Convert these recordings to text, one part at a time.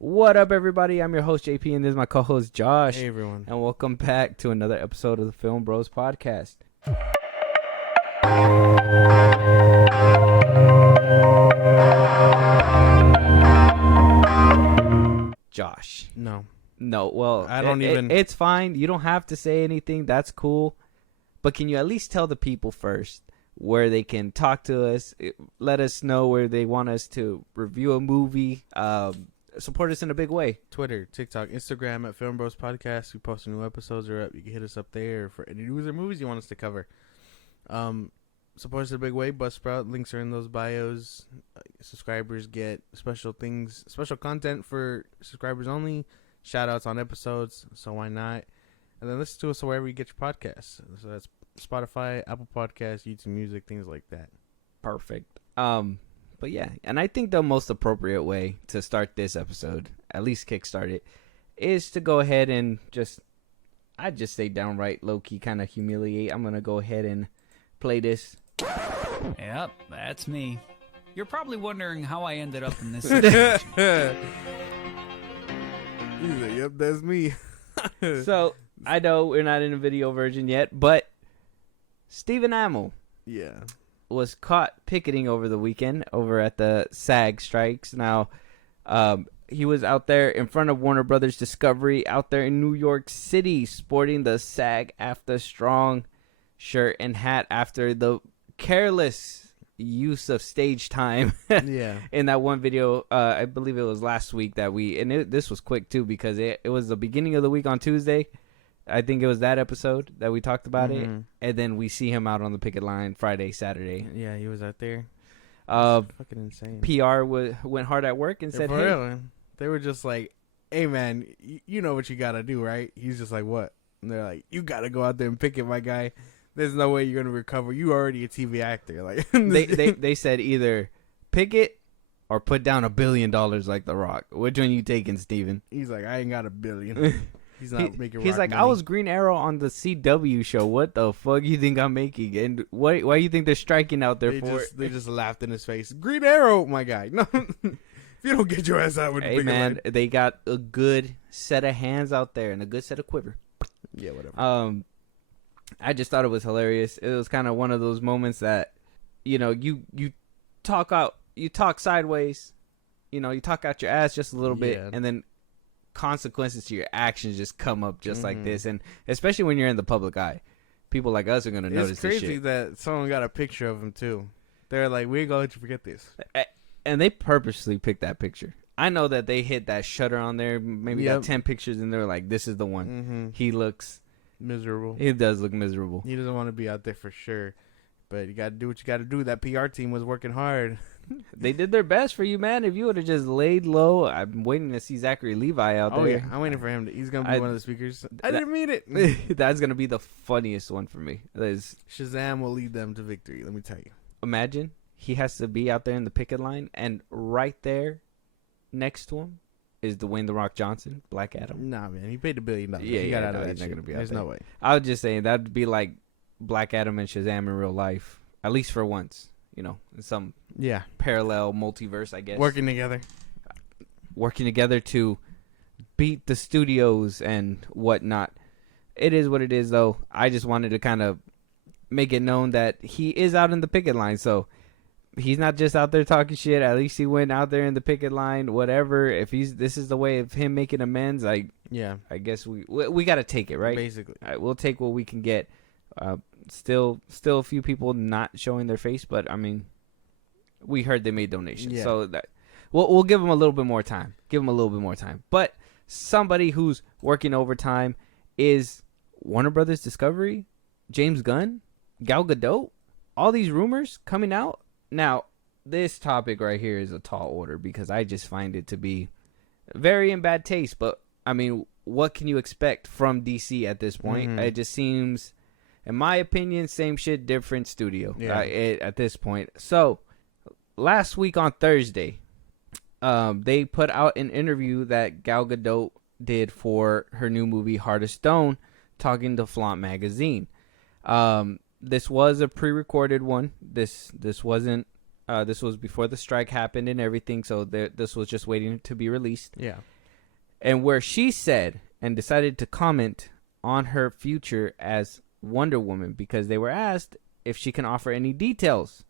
What up, everybody? I'm your host, JP, and this is my co-host, Josh. Hey, everyone. And welcome back to another episode of the Filmbros podcast. Josh. No, Well, I don't it's fine. You don't have to say anything. That's cool. But can you at least tell the people first where they can talk to us? Let us know where they want us to review a movie. Support us in a big way. Twitter, TikTok, Instagram at Filmbros Podcast. We post new episodes are up. You can hit us up there for any news or movies you want us to cover. Support us in a big way. Buzzsprout links are in those bios. Subscribers get special things, special content for subscribers only. Shout outs on episodes. So why not? And then listen to us wherever you get your podcasts. So that's Spotify, Apple Podcasts, YouTube Music, things like that. Perfect. But yeah, and I think the most appropriate way to start this episode, at least kickstart it, is to go ahead and I'd just say downright low-key kind of humiliate. I'm going to go ahead and play this. Yep, that's me. You're probably wondering how I ended up in this situation. He's like, yep, that's me. So, I know we're not in a video version yet, but Stephen Amell Yeah. was caught picketing over the weekend over at the SAG strikes. Now, he was out there in front of Warner Brothers Discovery out there in New York City sporting the SAG-AFTRA Strong shirt and hat after the careless use of stage time Yeah. in that one video. I believe it was last week that this was quick too because it was the beginning of the week on Tuesday. I think it was that episode that we talked about it, and then we see him out on the picket line Friday, Saturday. Yeah, he was out there. Fucking insane. PR went hard at work and said, For "Hey, real, they were just like, hey man, you know what you gotta do, right?" He's just like, "What?" And they're like, "You gotta go out there and picket, my guy. There's no way you're gonna recover. You already a TV actor." Like they said either picket or put down $1 billion like The Rock. Which one you taking, Steven? He's like, "I ain't got $1 billion." He's not making. He's like, money. I was Green Arrow on the CW show. What the fuck you think I'm making? And why you think they're striking out there for? They just laughed in his face. Green Arrow, my guy. No, if you don't get your ass out with hey man, they got a good set of hands out there and a good set of quiver. Yeah, whatever. I just thought it was hilarious. It was kind of one of those moments that, you talk sideways, you talk out your ass just a little bit, and then consequences to your actions just come up just like this. And especially when you're in the public eye, people like us are going to notice it's crazy this shit. that someone got a picture of him too. They're like, we ain't gonna let you forget this. And they purposely picked that picture. I know that they hit that shutter on there, maybe got 10 pictures, and they're like, this is the one. He looks miserable. He does look miserable. He doesn't want to be out there for sure. But you got to do what you got to do. That PR team was working hard. They did their best for you, man. If you would have just laid low, I'm waiting to see Zachary Levi out there. Yeah, I'm waiting for him. He's going to be one of the speakers. I didn't mean it. That's going to be the funniest one for me. Shazam will lead them to victory, let me tell you. Imagine he has to be out there in the picket line, and right there next to him is Dwayne "The Rock" Johnson, Black Adam. Nah, man. He paid $1 billion. Yeah, he got out of that he's not shit. Gonna be out There's there. no way. I was just saying that'd be like Black Adam and Shazam in real life, at least for once. In some parallel multiverse, I guess. Working together to beat the studios and whatnot. It is what it is, though. I just wanted to kind of make it known that he is out in the picket line, so he's not just out there talking shit. At least he went out there in the picket line. Whatever. If this is the way of him making amends, I guess we got to take it, right? Basically, we'll take what we can get. Still a few people not showing their face, but I mean, we heard they made donations, so that we'll give them a little bit more time. But somebody who's working overtime is Warner Brothers Discovery, James Gunn, Gal Gadot. All these rumors coming out. Now, this topic right here is a tall order because I just find it to be very in bad taste. But I mean, what can you expect from DC at this point? It just seems, in my opinion, same shit, different studio at this point. So, last week on Thursday, they put out an interview that Gal Gadot did for her new movie, Heart of Stone, talking to Flaunt Magazine. This was a pre-recorded one. This wasn't This was before the strike happened and everything, so this was just waiting to be released. Yeah. And where she said and decided to comment on her future as Wonder Woman because they were asked if she can offer any details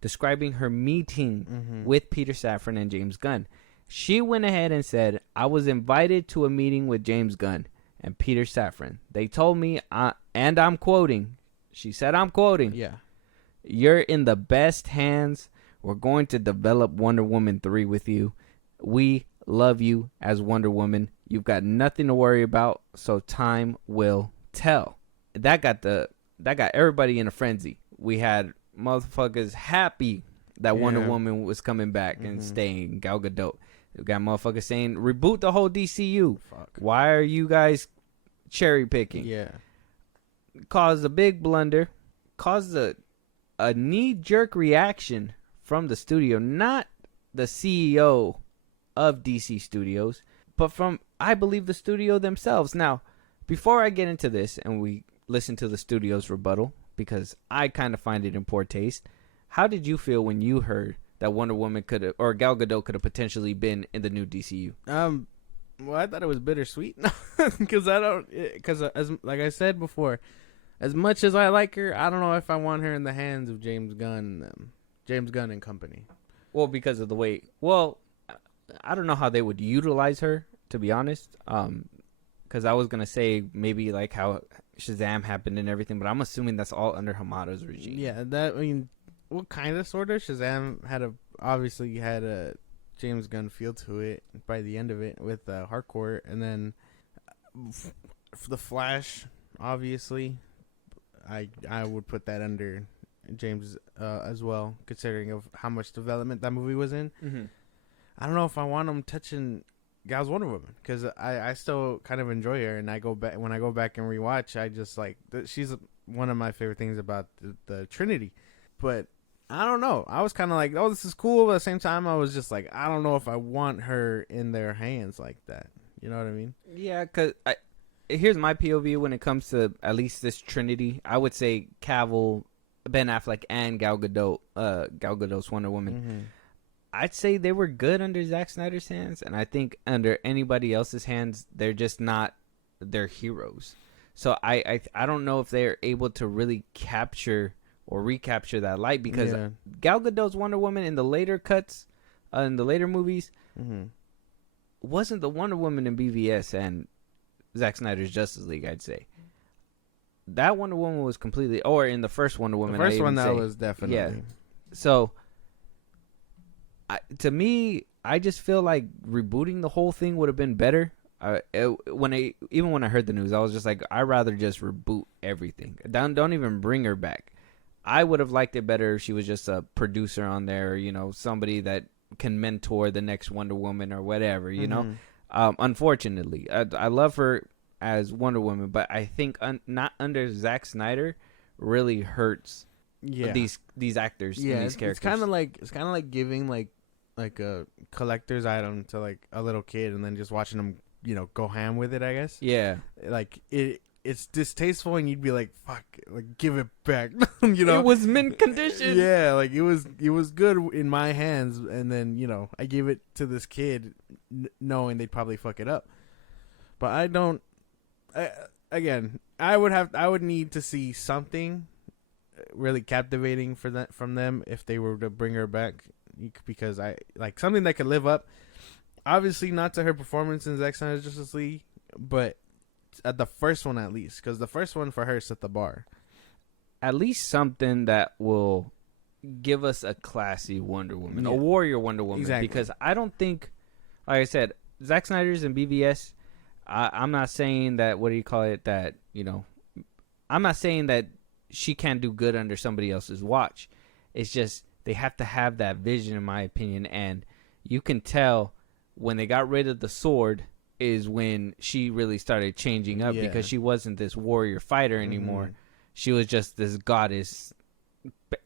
describing her meeting with Peter Safran and James Gunn. She went ahead and said, I was invited to a meeting with James Gunn and Peter Safran. They told me, and I'm quoting, she said, I'm quoting, yeah, you're in the best hands. We're going to develop Wonder Woman 3 with you. We love you as Wonder Woman. You've got nothing to worry about, so time will tell. That got everybody in a frenzy. We had motherfuckers happy that Wonder Woman was coming back and staying, Gal Gadot. We got motherfuckers saying, reboot the whole DCU. Fuck. Why are you guys cherry picking? Yeah. Caused a big blunder. Caused a knee-jerk reaction from the studio. Not the CEO of DC Studios, but from, I believe, the studio themselves. Now, before I get into this and we listen to the studio's rebuttal, because I kind of find it in poor taste, how did you feel when you heard that Wonder Woman could have, or Gal Gadot could have potentially been in the new DCU? Well, I thought it was bittersweet because as like I said before, as much as I like her, I don't know if I want her in the hands of James Gunn and company. Well, because of the way, I don't know how they would utilize her, to be honest. Because I was gonna say maybe like how Shazam happened and everything, but I'm assuming that's all under Hamada's regime. Yeah, well, kind of, sort of. Shazam obviously had a James Gunn feel to it by the end of it with Hardcore, and then the Flash, obviously, I would put that under James as well, considering of how much development that movie was in. Mm-hmm. I don't know if I want them touching Gal's Wonder Woman because I still kind of enjoy her, and when I go back and rewatch, I just like she's one of my favorite things about the Trinity. But I don't know. I was kind of like, oh, this is cool, but at the same time, I was just like, I don't know if I want her in their hands like that. You know what I mean? Yeah, because here's my POV when it comes to at least this Trinity. I would say Cavill, Ben Affleck, and Gal Gadot. Gal Gadot's Wonder Woman. Mm-hmm. I'd say they were good under Zack Snyder's hands, and I think under anybody else's hands, they're just not their heroes. So I don't know if they're able to really capture or recapture that light, because Gal Gadot's Wonder Woman in the later cuts, in the later movies, wasn't the Wonder Woman in BVS and Zack Snyder's Justice League, I'd say. That Wonder Woman was completely, or in the first Wonder Woman. The first one, that was definitely. Yeah. So, to me, I just feel like rebooting the whole thing would have been better. When I heard the news, I was just like, I'd rather just reboot everything. Don't even bring her back. I would have liked it better if she was just a producer on there, somebody that can mentor the next Wonder Woman or whatever, you know. Unfortunately, I love her as Wonder Woman, but I think not under Zack Snyder really hurts these actors and these characters. It's kind of like giving like a collector's item to like a little kid and then just watching them, go ham with it, I guess. Yeah. Like it's distasteful, and you'd be like, fuck, like, give it back. It was mint condition. Yeah, like it was good in my hands, and then I gave it to this kid knowing they'd probably fuck it up. But I don't. I would need to see something really captivating from them if they were to bring her back, because I like something that could live up. Obviously, not to her performance in Zack Snyder's Justice League, but at the first one at least, because the first one for her set the bar. At least something that will give us a classy Wonder Woman, a warrior Wonder Woman. Exactly. Because I don't think, like I said, Zack Snyder's and BVS, I'm not saying that, I'm not saying that she can't do good under somebody else's watch. It's just they have to have that vision, in my opinion, and you can tell when they got rid of the sword is when she really started changing up, because she wasn't this warrior fighter anymore. She was just this goddess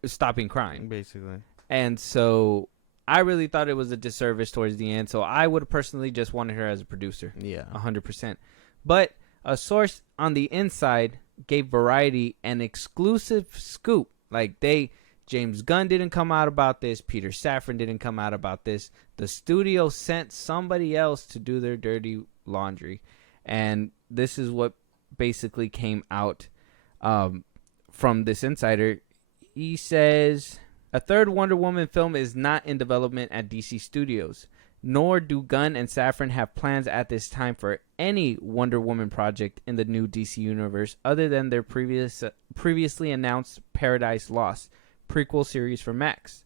stopping crime, basically. And so I really thought it was a disservice towards the end. So I would have personally just wanted her as a producer. Yeah. 100%. But a source on the inside gave Variety an exclusive scoop. Like, they James Gunn didn't come out about this. Peter Safran didn't come out about this. The studio sent somebody else to do their dirty laundry. And this is what basically came out from this insider. He says, a third Wonder Woman film is not in development at DC Studios, nor do Gunn and Safran have plans at this time for any Wonder Woman project in the new DC universe other than their previously announced Paradise Lost prequel series for Max.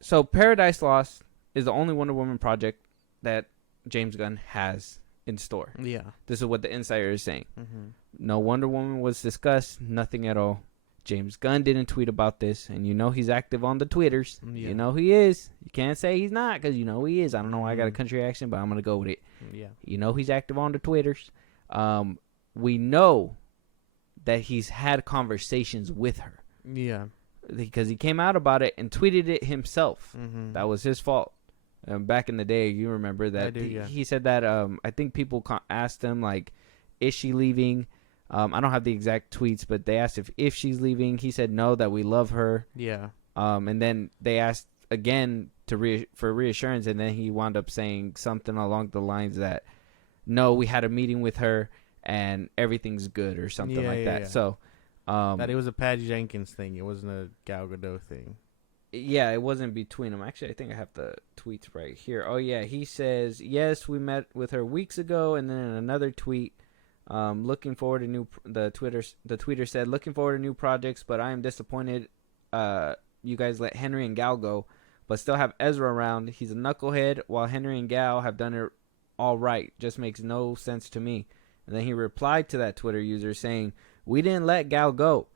So Paradise Lost is the only Wonder Woman project that James Gunn has in store. Yeah. This is what the insider is saying. Mm-hmm. No Wonder Woman was discussed, nothing at all. James Gunn didn't tweet about this, and you know he's active on the Twitters. Yeah. You know he is. You can't say he's not, because you know he is. I don't know why I got a country accent, but I'm going to go with it. Yeah. You know he's active on the Twitters. We know that he's had conversations with her. Yeah. Because he came out about it and tweeted it himself. Mm-hmm. That was his fault. Back in the day, you remember that. I do, yeah. He said that, I think people asked him, like, is she leaving? I don't have the exact tweets, but they asked if she's leaving. He said no, that we love her. Yeah. And then they asked again for reassurance, and then he wound up saying something along the lines that, no, we had a meeting with her and everything's good or something like that. Yeah. So that it was a Patty Jenkins thing. It wasn't a Gal Gadot thing. Yeah, it wasn't between them. Actually, I think I have the tweets right here. Oh yeah, he says yes, we met with her weeks ago, and then in another tweet. Looking forward to the tweeter said, looking forward to new projects, but I am disappointed you guys let Henry and Gal go, but still have Ezra around. He's a knucklehead, while Henry and Gal have done it all right. Just makes no sense to me. And then he replied to that Twitter user saying, we didn't let Gal go.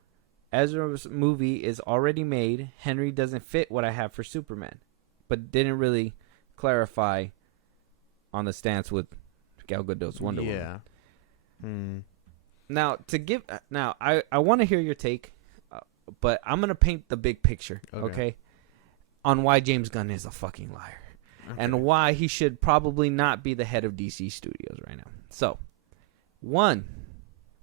Ezra's movie is already made. Henry doesn't fit what I have for Superman. But didn't really clarify on the stance with Gal Gadot's Wonder Woman. Yeah. Now, I want to hear your take, but I'm going to paint the big picture, okay? On why James Gunn is a fucking liar. Okay. And why he should probably not be the head of DC Studios right now. So, one,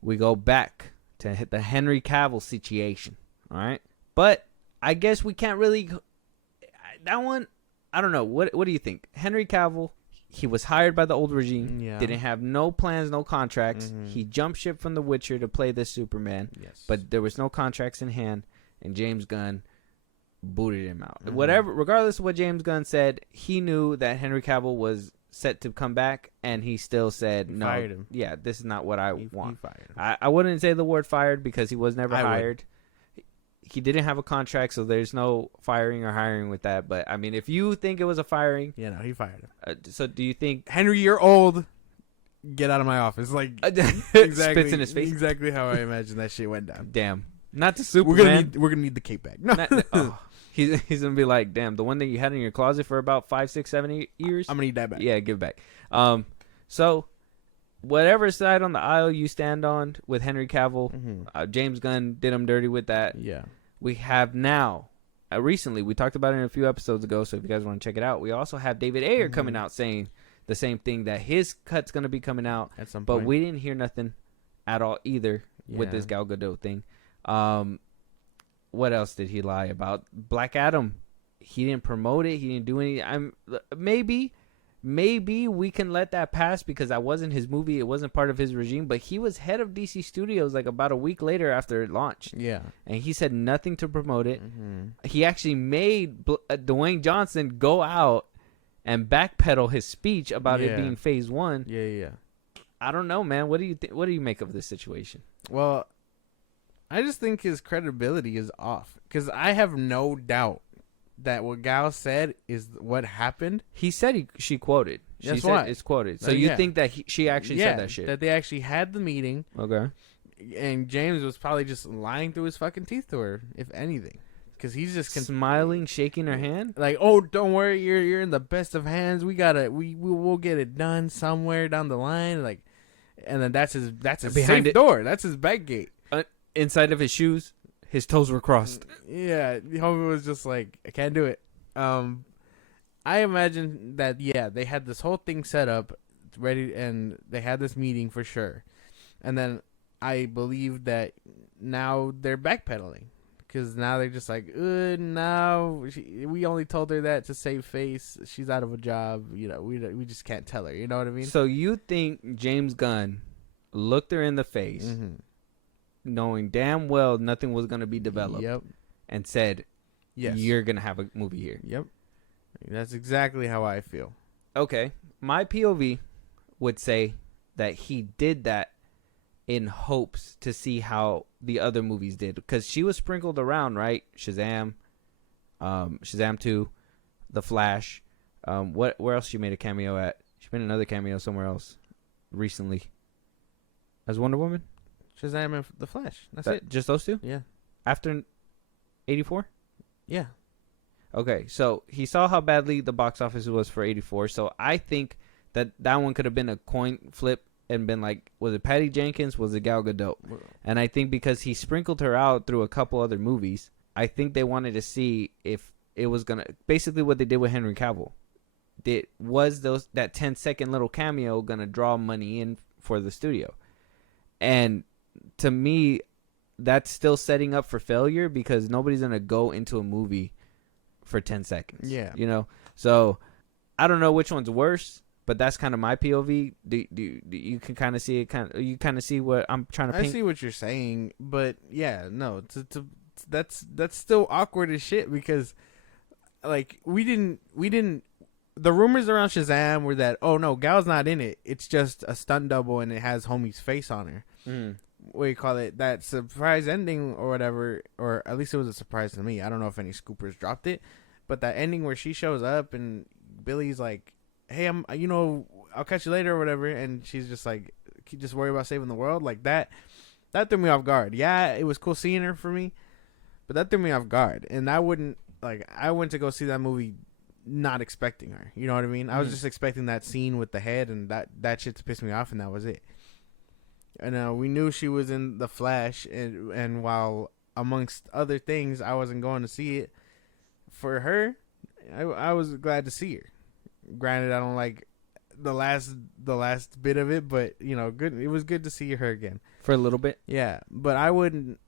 we go back to hit the Henry Cavill situation, all right? But I guess we can't really... That one, I don't know. What do you think? Henry Cavill... He was hired by the old regime. Yeah. Didn't have no plans, no contracts. Mm-hmm. He jumped ship from The Witcher to play this Superman. Yes. But there was no contracts in hand, and James Gunn booted him out. Mm-hmm. Regardless of what James Gunn said, he knew that Henry Cavill was set to come back, and he still said, no, fired him. Yeah, this is not what I want. He fired him. I wouldn't say the word fired because he was never hired. He didn't have a contract, so there's no firing or hiring with that. But, I mean, if you think it was a firing... Yeah, no, he fired him. So do you think... Henry, you're old. Get out of my office. Like, exactly, spits in his face. Exactly how I imagine that shit went down. Damn. Not to Superman. We're gonna need the cape back. No. He's going to be like, damn, the one that you had in your closet for about 5, 6, 7 years? I'm going to need that back. Yeah, give it back. So... Whatever side on the aisle you stand on with Henry Cavill, James Gunn did him dirty with that. Yeah. We have now, recently, we talked about it a few episodes ago, so if you guys want to check it out, we also have David Ayer coming out saying the same thing, that his cut's going to be coming out. At some point. But we didn't hear nothing at all either with this Gal Gadot thing. What else did he lie about? Black Adam. He didn't promote it. He didn't do anything. Maybe we can let that pass because that wasn't his movie. It wasn't part of his regime. But he was head of DC Studios like about a week later after it launched. Yeah. And he said nothing to promote it. Mm-hmm. He actually made Dwayne Johnson go out and backpedal his speech about it being phase 1. Yeah. I don't know, man. What do you think? What do you make of this situation? Well, I just think his credibility is off because I have no doubt that what Gal said is what happened. He said she quoted. That's why it's quoted. So you think that she actually said that shit? That they actually had the meeting. Okay. And James was probably just lying through his fucking teeth to her, if anything, because he's just smiling, shaking her hand, like, "Oh, don't worry, you're in the best of hands. We'll get it done somewhere down the line." Like, and then that's his safe door. That's his back gate. Inside of his shoes. His toes were crossed. Yeah, the homie was just like, I can't do it. I imagine that, they had this whole thing set up, ready, and they had this meeting for sure. And then I believe that now they're backpedaling Because now they're just like, no, we only told her that to save face. She's out of a job. You know, we just can't tell her. You know what I mean? So you think James Gunn looked her in the face, knowing damn well nothing was going to be developed, and said, yes, you're going to have a movie here. Yep. That's exactly how I feel. Okay. My POV would say that he did that in hopes to see how the other movies did, because she was sprinkled around, right? Shazam, Shazam 2, The Flash. Where else she made a cameo at? She made another cameo somewhere else recently. As Wonder Woman? Shazam and The Flash. That's it. Just those two? Yeah. After 84? Yeah. Okay, so he saw how badly the box office was for 84, so I think that one could have been a coin flip and been like, was it Patty Jenkins? Was it Gal Gadot? And I think because he sprinkled her out through a couple other movies, I think they wanted to see if it was going to, basically what they did with Henry Cavill. Was that 10-second little cameo going to draw money in for the studio? And to me, that's still setting up for failure, because nobody's going to go into a movie for 10 seconds. Yeah. You know? So I don't know which one's worse, but that's kind of my POV. Do you can kind of see it? You kind of see what I'm trying to paint? I see what you're saying, but yeah, no, that's still awkward as shit, because like we didn't. The rumors around Shazam were that, oh no, Gal's not in it. It's just a stunt double and it has homie's face on her. What do you call it? That surprise ending or whatever, or at least it was a surprise to me. I don't know if any scoopers dropped it, but that ending where she shows up and Billy's like, hey, I'll catch you later or whatever, and she's just like, just worry about saving the world, like that threw me off guard. Yeah, it was cool seeing her for me, but that threw me off guard, and I went to go see that movie not expecting her. You know what I mean? I was just expecting that scene with the head and that shit to piss me off, and that was it. And we knew she was in The Flash, and while amongst other things I wasn't going to see it for her, I was glad to see her. Granted, I don't like the last bit of it, but good. It was good to see her again for a little bit. Yeah, but I wouldn't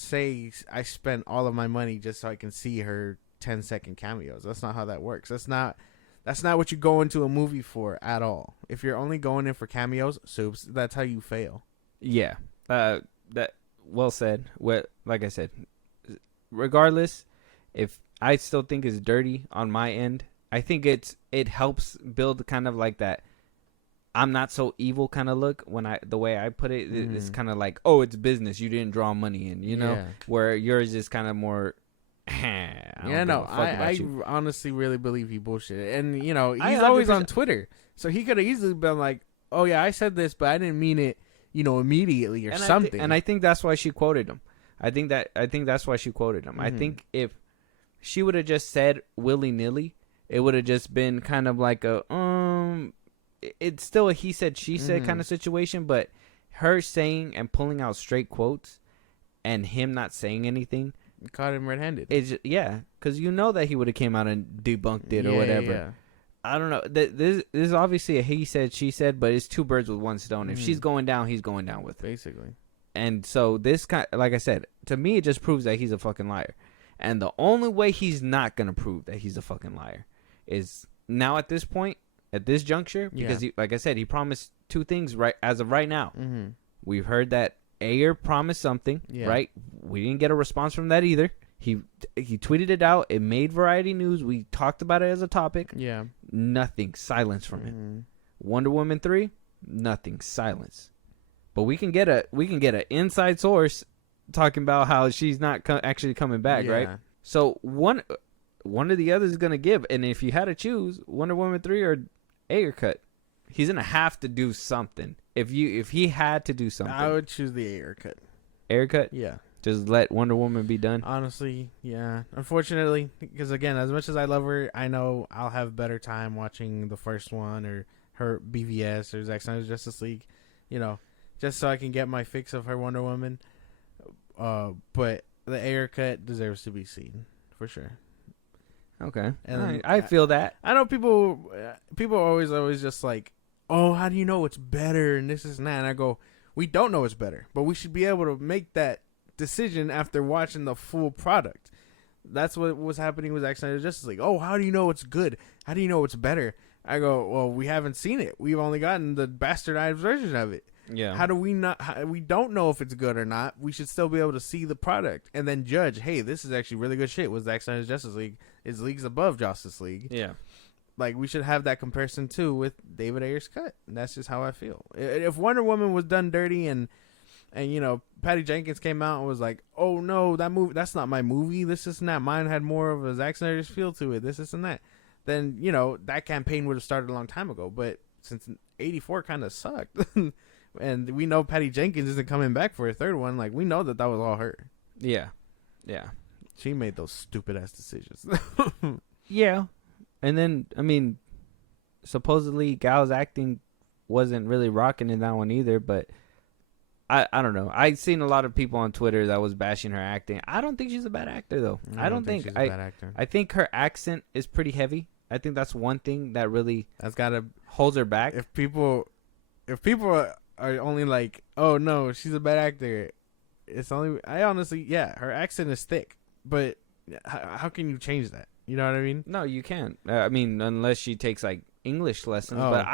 say I spent all of my money just so I can see her 10-second cameos. That's not how that works. That's not what you go into a movie for at all. If you're only going in for cameos, soups, that's how you fail. Yeah. That well said. Like I said, regardless, if I still think it's dirty on my end, I think it helps build kind of like that I'm not so evil kind of look. The way I put it, it's kind of like, oh, it's business. You didn't draw money in, Yeah. where yours is kind of more. I honestly really believe he bullshitted, and he's always on Twitter, so he could have easily been like, "Oh yeah, I said this, but I didn't mean it, immediately or something." And I think that's why she quoted him. I think that's why she quoted him. I think if she would have just said willy nilly, it would have just been kind of like it's still a he said she said kind of situation, but her saying and pulling out straight quotes and him not saying anything caught him red-handed. Because that he would have came out and debunked it or whatever. Yeah. I don't know. This is obviously a he said, she said, but it's two birds with one stone. If she's going down, he's going down with her. Basically. And so this like I said, to me, it just proves that he's a fucking liar. And the only way he's not going to prove that he's a fucking liar is now at this point, at this juncture, because like I said, he promised two things right as of right now. We've heard that Ayer promised something, right? We didn't get a response from that either. He tweeted it out. It made Variety News. We talked about it as a topic. Yeah. Nothing. Silence from him. Wonder Woman 3, nothing. Silence. But we can get an inside source talking about how she's not actually coming back, right? So one of the others is gonna give, and if you had to choose Wonder Woman 3 or Ayer cut, he's gonna have to do something. If he had to do something, I would choose the Ayer cut. Ayer cut? Yeah. Just let Wonder Woman be done. Honestly, yeah. Unfortunately, because again, as much as I love her, I know I'll have better time watching the first one or her BVS or Zack Snyder's Justice League, just so I can get my fix of her Wonder Woman. But the Ayer cut deserves to be seen for sure. Okay, and I feel that. I know people are always just like, oh, how do you know it's better and this is that? And I go, we don't know it's better, but we should be able to make that decision after watching the full product. That's what was happening with Zack Snyder's Justice League. Oh, how do you know it's good? How do you know it's better? I go, well, we haven't seen it. We've only gotten the bastardized version of it. Yeah. How do we not? We don't know if it's good or not. We should still be able to see the product and then judge. Hey, this is actually really good shit. With Zack Snyder's Justice League, is leagues above Justice League. Yeah. Like, we should have that comparison too with David Ayer's cut. And that's just how I feel. If Wonder Woman was done dirty and you know, Patty Jenkins came out and was like, "Oh no, that's not my movie. This is not mine. Had more of a Zack Snyder's feel to it. This and that." Then, you know, that campaign would have started a long time ago. But since '84 kind of sucked, and we know Patty Jenkins isn't coming back for a third one, like, we know that was all her. Yeah. Yeah. She made those stupid ass decisions. Yeah. And then, I mean, supposedly Gal's acting wasn't really rocking in that one either, but I don't know. I've seen a lot of people on Twitter that was bashing her acting. I don't think she's a bad actor, though. I don't think she's a bad actor. I think her accent is pretty heavy. I think that's one thing that really holds her back. If people are only like, "Oh no, she's a bad actor," I honestly, yeah, her accent is thick, but how can you change that? You know what I mean? No, you can't. I mean, unless she takes like English lessons. Oh, but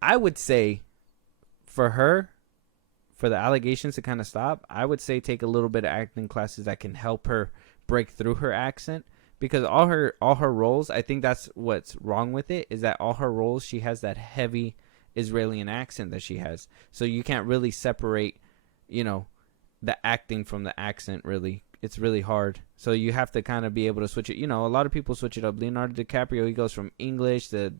I would say, for her, for the allegations to kind of stop, I would say take a little bit of acting classes that can help her break through her accent. Because all her roles, I think that's what's wrong with it, is that all her roles, she has that heavy Israeli accent that she has. So you can't really separate, you know, the acting from the accent, really. It's really hard. So you have to kind of be able to switch it. You know, a lot of people switch it up. Leonardo DiCaprio, he goes from English to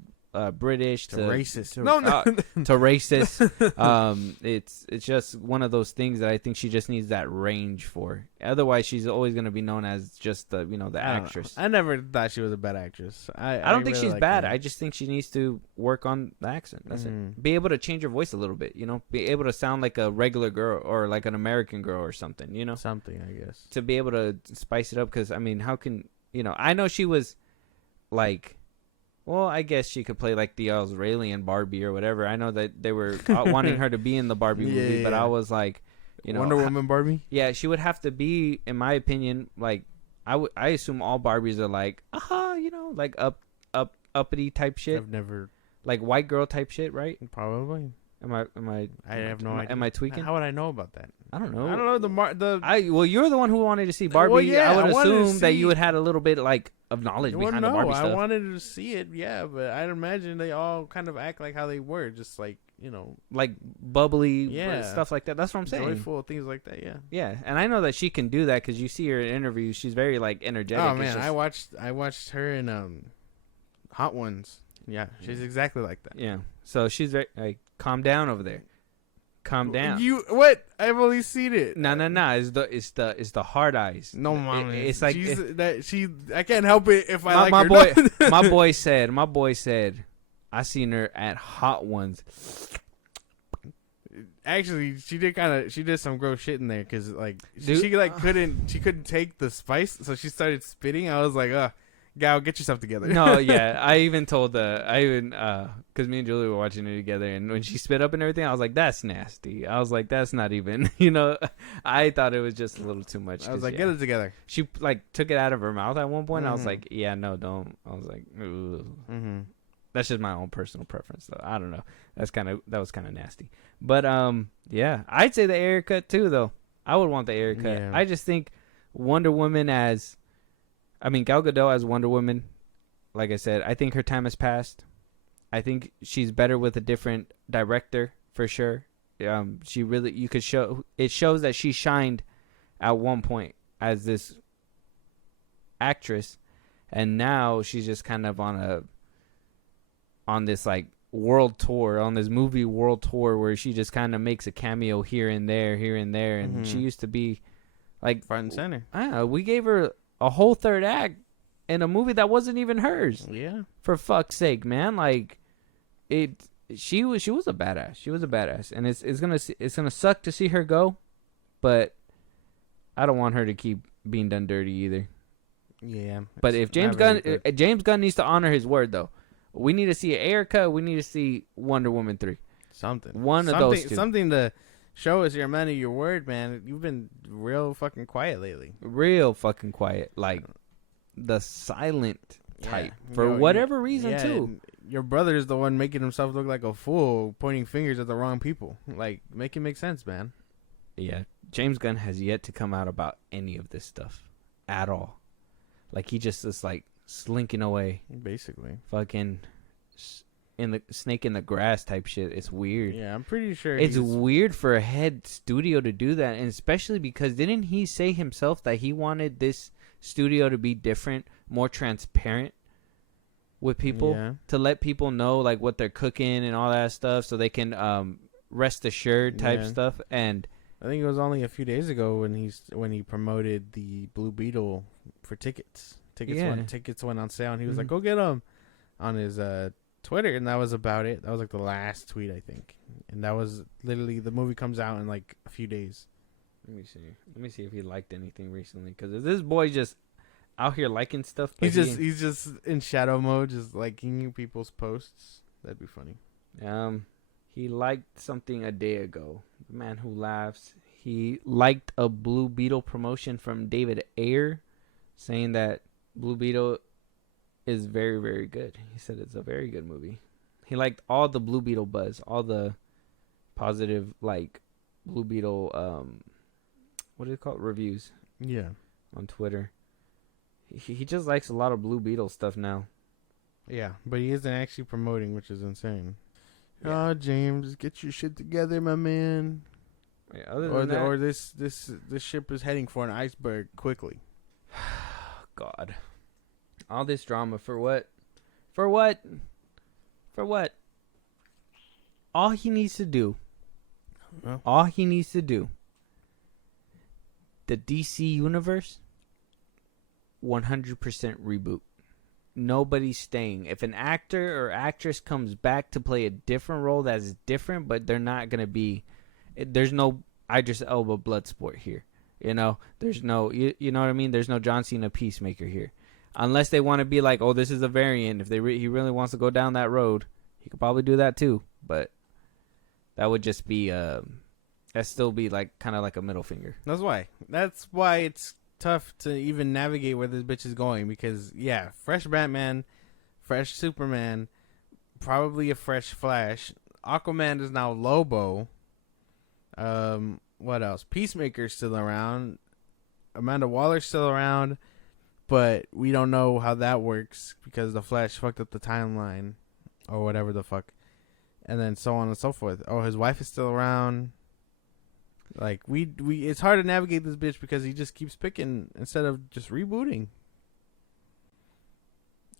British to racist. To racist. It's just one of those things that I think she just needs that range for. Otherwise, she's always going to be known as just the actress. I never thought she was a bad actress. I don't think she's bad. I just think she needs to work on the accent. That's it. Be able to change her voice a little bit. You know, be able to sound like a regular girl or like an American girl or something. You know, something, I guess, to be able to spice it up. Because I mean, how can I know she was like. Well, I guess she could play like the Australian Barbie or whatever. I know that they were wanting her to be in the Barbie movie, but I was like, Wonder Woman Barbie? Yeah, she would have to be, in my opinion, like, I assume all Barbies are like, like uppity type shit. I've never. Like white girl type shit, right? Probably. I have no idea. Am I tweaking? How would I know about that? I don't know. I don't know well, you're the one who wanted to see Barbie. Well, yeah, I would assume that you would had a little bit like of knowledge behind the Barbie stuff. I wanted to see it, yeah, but I'd imagine they all kind of act like how they were, just like like bubbly, stuff like that. That's what I'm saying. Joyful things like that, yeah. Yeah, and I know that she can do that because you see her in interviews. She's very like energetic. Oh man, I watched her in Hot Ones. Yeah, she's exactly like that. Yeah, so she's very like calm down over there. Calm down. You what? I've only seen it. No. It's the hard eyes. No, mom. It's like I can't help it if I like her. My boy said, I seen her at Hot Ones. Actually, she did some gross shit in there because like she couldn't take the spice, so she started spitting. I was like, Gal, get yourself together. No, yeah. I even told because me and Julie were watching it together, and when she spit up and everything, I was like, that's nasty. I was like, that's not even, I thought it was just a little too much. I was like, get it together. She like took it out of her mouth at one point. I was like, yeah, no, don't. I was like, that's just my own personal preference, though. I don't know. That was kind of nasty. But yeah, I'd say the Ayer cut too, though. I would want the Ayer cut. Yeah. I just think Wonder Woman Gal Gadot as Wonder Woman, like I said, I think her time has passed. I think she's better with a different director for sure. It shows that she shined at one point as this actress, and now she's just kind of on this like world tour, on this movie world tour where she just kind of makes a cameo here and there, and she used to be like front and center. We gave her a whole third act in a movie that wasn't even hers. Yeah. For fuck's sake, man. Like she was a badass. She was a badass. And it's gonna suck to see her go, but I don't want her to keep being done dirty either. Yeah. But if James Gunn needs to honor his word though. We need to see an Ayer cut, we need to see Wonder Woman 3. Something. One of those two. Something to show us your money, your word, man. You've been real fucking quiet lately. Real fucking quiet. Like, the silent type. Yeah. For whatever reason, too. Your brother is the one making himself look like a fool, pointing fingers at the wrong people. Like, make it make sense, man. Yeah. James Gunn has yet to come out about any of this stuff at all. Like, he just is, like, slinking away. Basically. Fucking in the snake in the grass type shit. It's weird. Yeah, I'm pretty sure it's weird for a head studio to do that, and especially because didn't he say himself that he wanted this studio to be different, more transparent with people, to let people know like what they're cooking and all that stuff, so they can rest assured type stuff. And I think it was only a few days ago when he promoted the Blue Beetle for tickets. Tickets went on sale, and he was like, "Go get them," on his Twitter, and that was about it. That was like the last tweet, I think, and that was literally the movie comes out in like a few days. Let me see if he liked anything recently, because if this boy just out here liking stuff, he's just in shadow mode, just liking people's posts. That'd be funny. He liked something a day ago. The man who laughs. He liked a Blue Beetle promotion from David Ayer, saying that Blue Beetle is very, very good. He said it's a very good movie. He liked all the Blue Beetle buzz, all the positive like Blue Beetle what is it called, reviews. Yeah, on Twitter. He just likes a lot of Blue Beetle stuff now. Yeah, but he isn't actually promoting, which is insane. Yeah. Oh, James, get your shit together, my man. Yeah, or this ship is heading for an iceberg quickly. God. All this drama for what? For what? For what? All he needs to do. The DC universe 100% reboot. Nobody's staying. If an actor or actress comes back to play a different role that's different, but they're not going to be, there's no Idris Elba Bloodsport here. You know, there's no, you know what I mean? There's no John Cena Peacemaker here. Unless they want to be like, oh, this is a variant. If he really wants to go down that road, he could probably do that too. But that would just be, that still be like kind of like a middle finger. That's why it's tough to even navigate where this bitch is going, because yeah, fresh Batman, fresh Superman, probably a fresh Flash. Aquaman is now Lobo. What else? Peacemaker's still around. Amanda Waller's still around, but we don't know how that works because the Flash fucked up the timeline or whatever the fuck, and then so on and so forth. Oh, his wife is still around. Like we it's hard to navigate this bitch because he just keeps picking instead of just rebooting.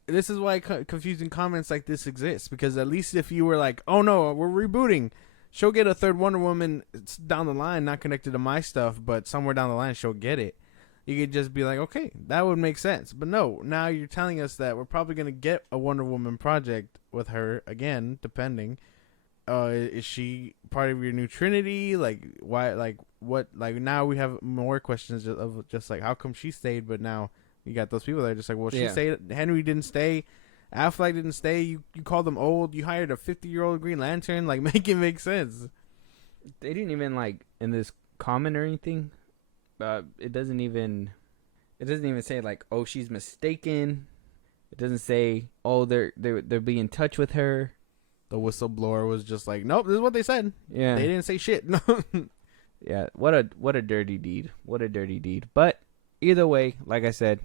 This is why confusing comments like this exist, because at least if you were like, oh no, we're rebooting, she'll get a third Wonder Woman down the line, not connected to my stuff, but somewhere down the line she'll get it. You could just be like, okay, that would make sense. But no, now you're telling us that we're probably going to get a Wonder Woman project with her again, depending. Is she part of your new Trinity? Like, why? Like, what? Like, now we have more questions of just like, how come she stayed, but now you got those people that are just like, well, she stayed. Henry didn't stay. Affleck didn't stay. You called them old. You hired a 50-year-old Green Lantern. Like, make it make sense. They didn't even like in this comment or anything. It doesn't even say like, oh, she's mistaken. It doesn't say, oh, they're being in touch with her. The whistleblower was just like, nope, this is what they said. Yeah, they didn't say shit. No. Yeah, what a dirty deed. What a dirty deed. But either way, like I said,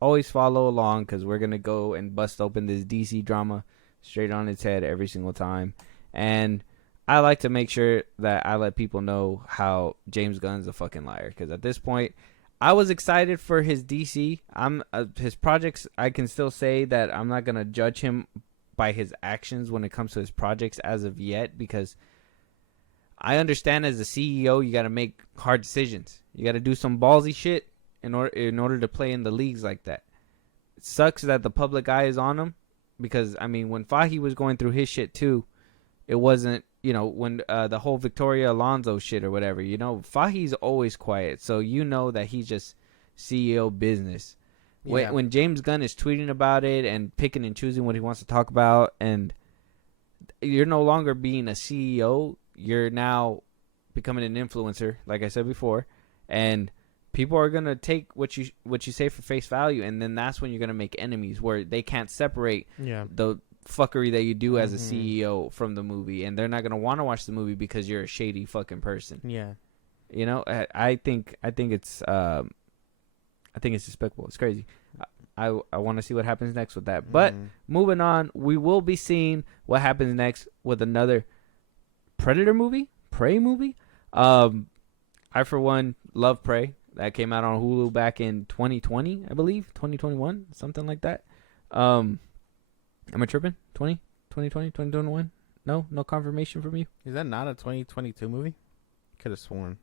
always follow along because we're gonna go and bust open this DC drama straight on its head every single time. And I like to make sure that I let people know how James Gunn's a fucking liar, because at this point, I was excited for his DC. His projects. I can still say that I'm not gonna judge him by his actions when it comes to his projects as of yet, because I understand as a CEO you got to make hard decisions. You got to do some ballsy shit in order to play in the leagues like that. It sucks that the public eye is on him, because I mean, when Fahey was going through his shit too, it wasn't, you know, when the whole Victoria Alonso shit or whatever, you know, Fahey's always quiet, so you know that he's just CEO business. Yeah. When James Gunn is tweeting about it and picking and choosing what he wants to talk about, and you're no longer being a CEO, you're now becoming an influencer, like I said before, and people are gonna take what you say for face value, and then that's when you're gonna make enemies where they can't separate the fuckery that you do as a CEO from the movie, and they're not gonna want to watch the movie because you're a shady fucking person. Yeah, you know, I think it's despicable. It's crazy. I want to see what happens next with that. But moving on, we will be seeing what happens next with another Predator movie, Prey movie. I for one love Prey. That came out on Hulu back in 2020, I believe, 2021, something like that. Am I tripping? 2020, 2021? No confirmation from you. Is that not a 2022 movie? Could have sworn.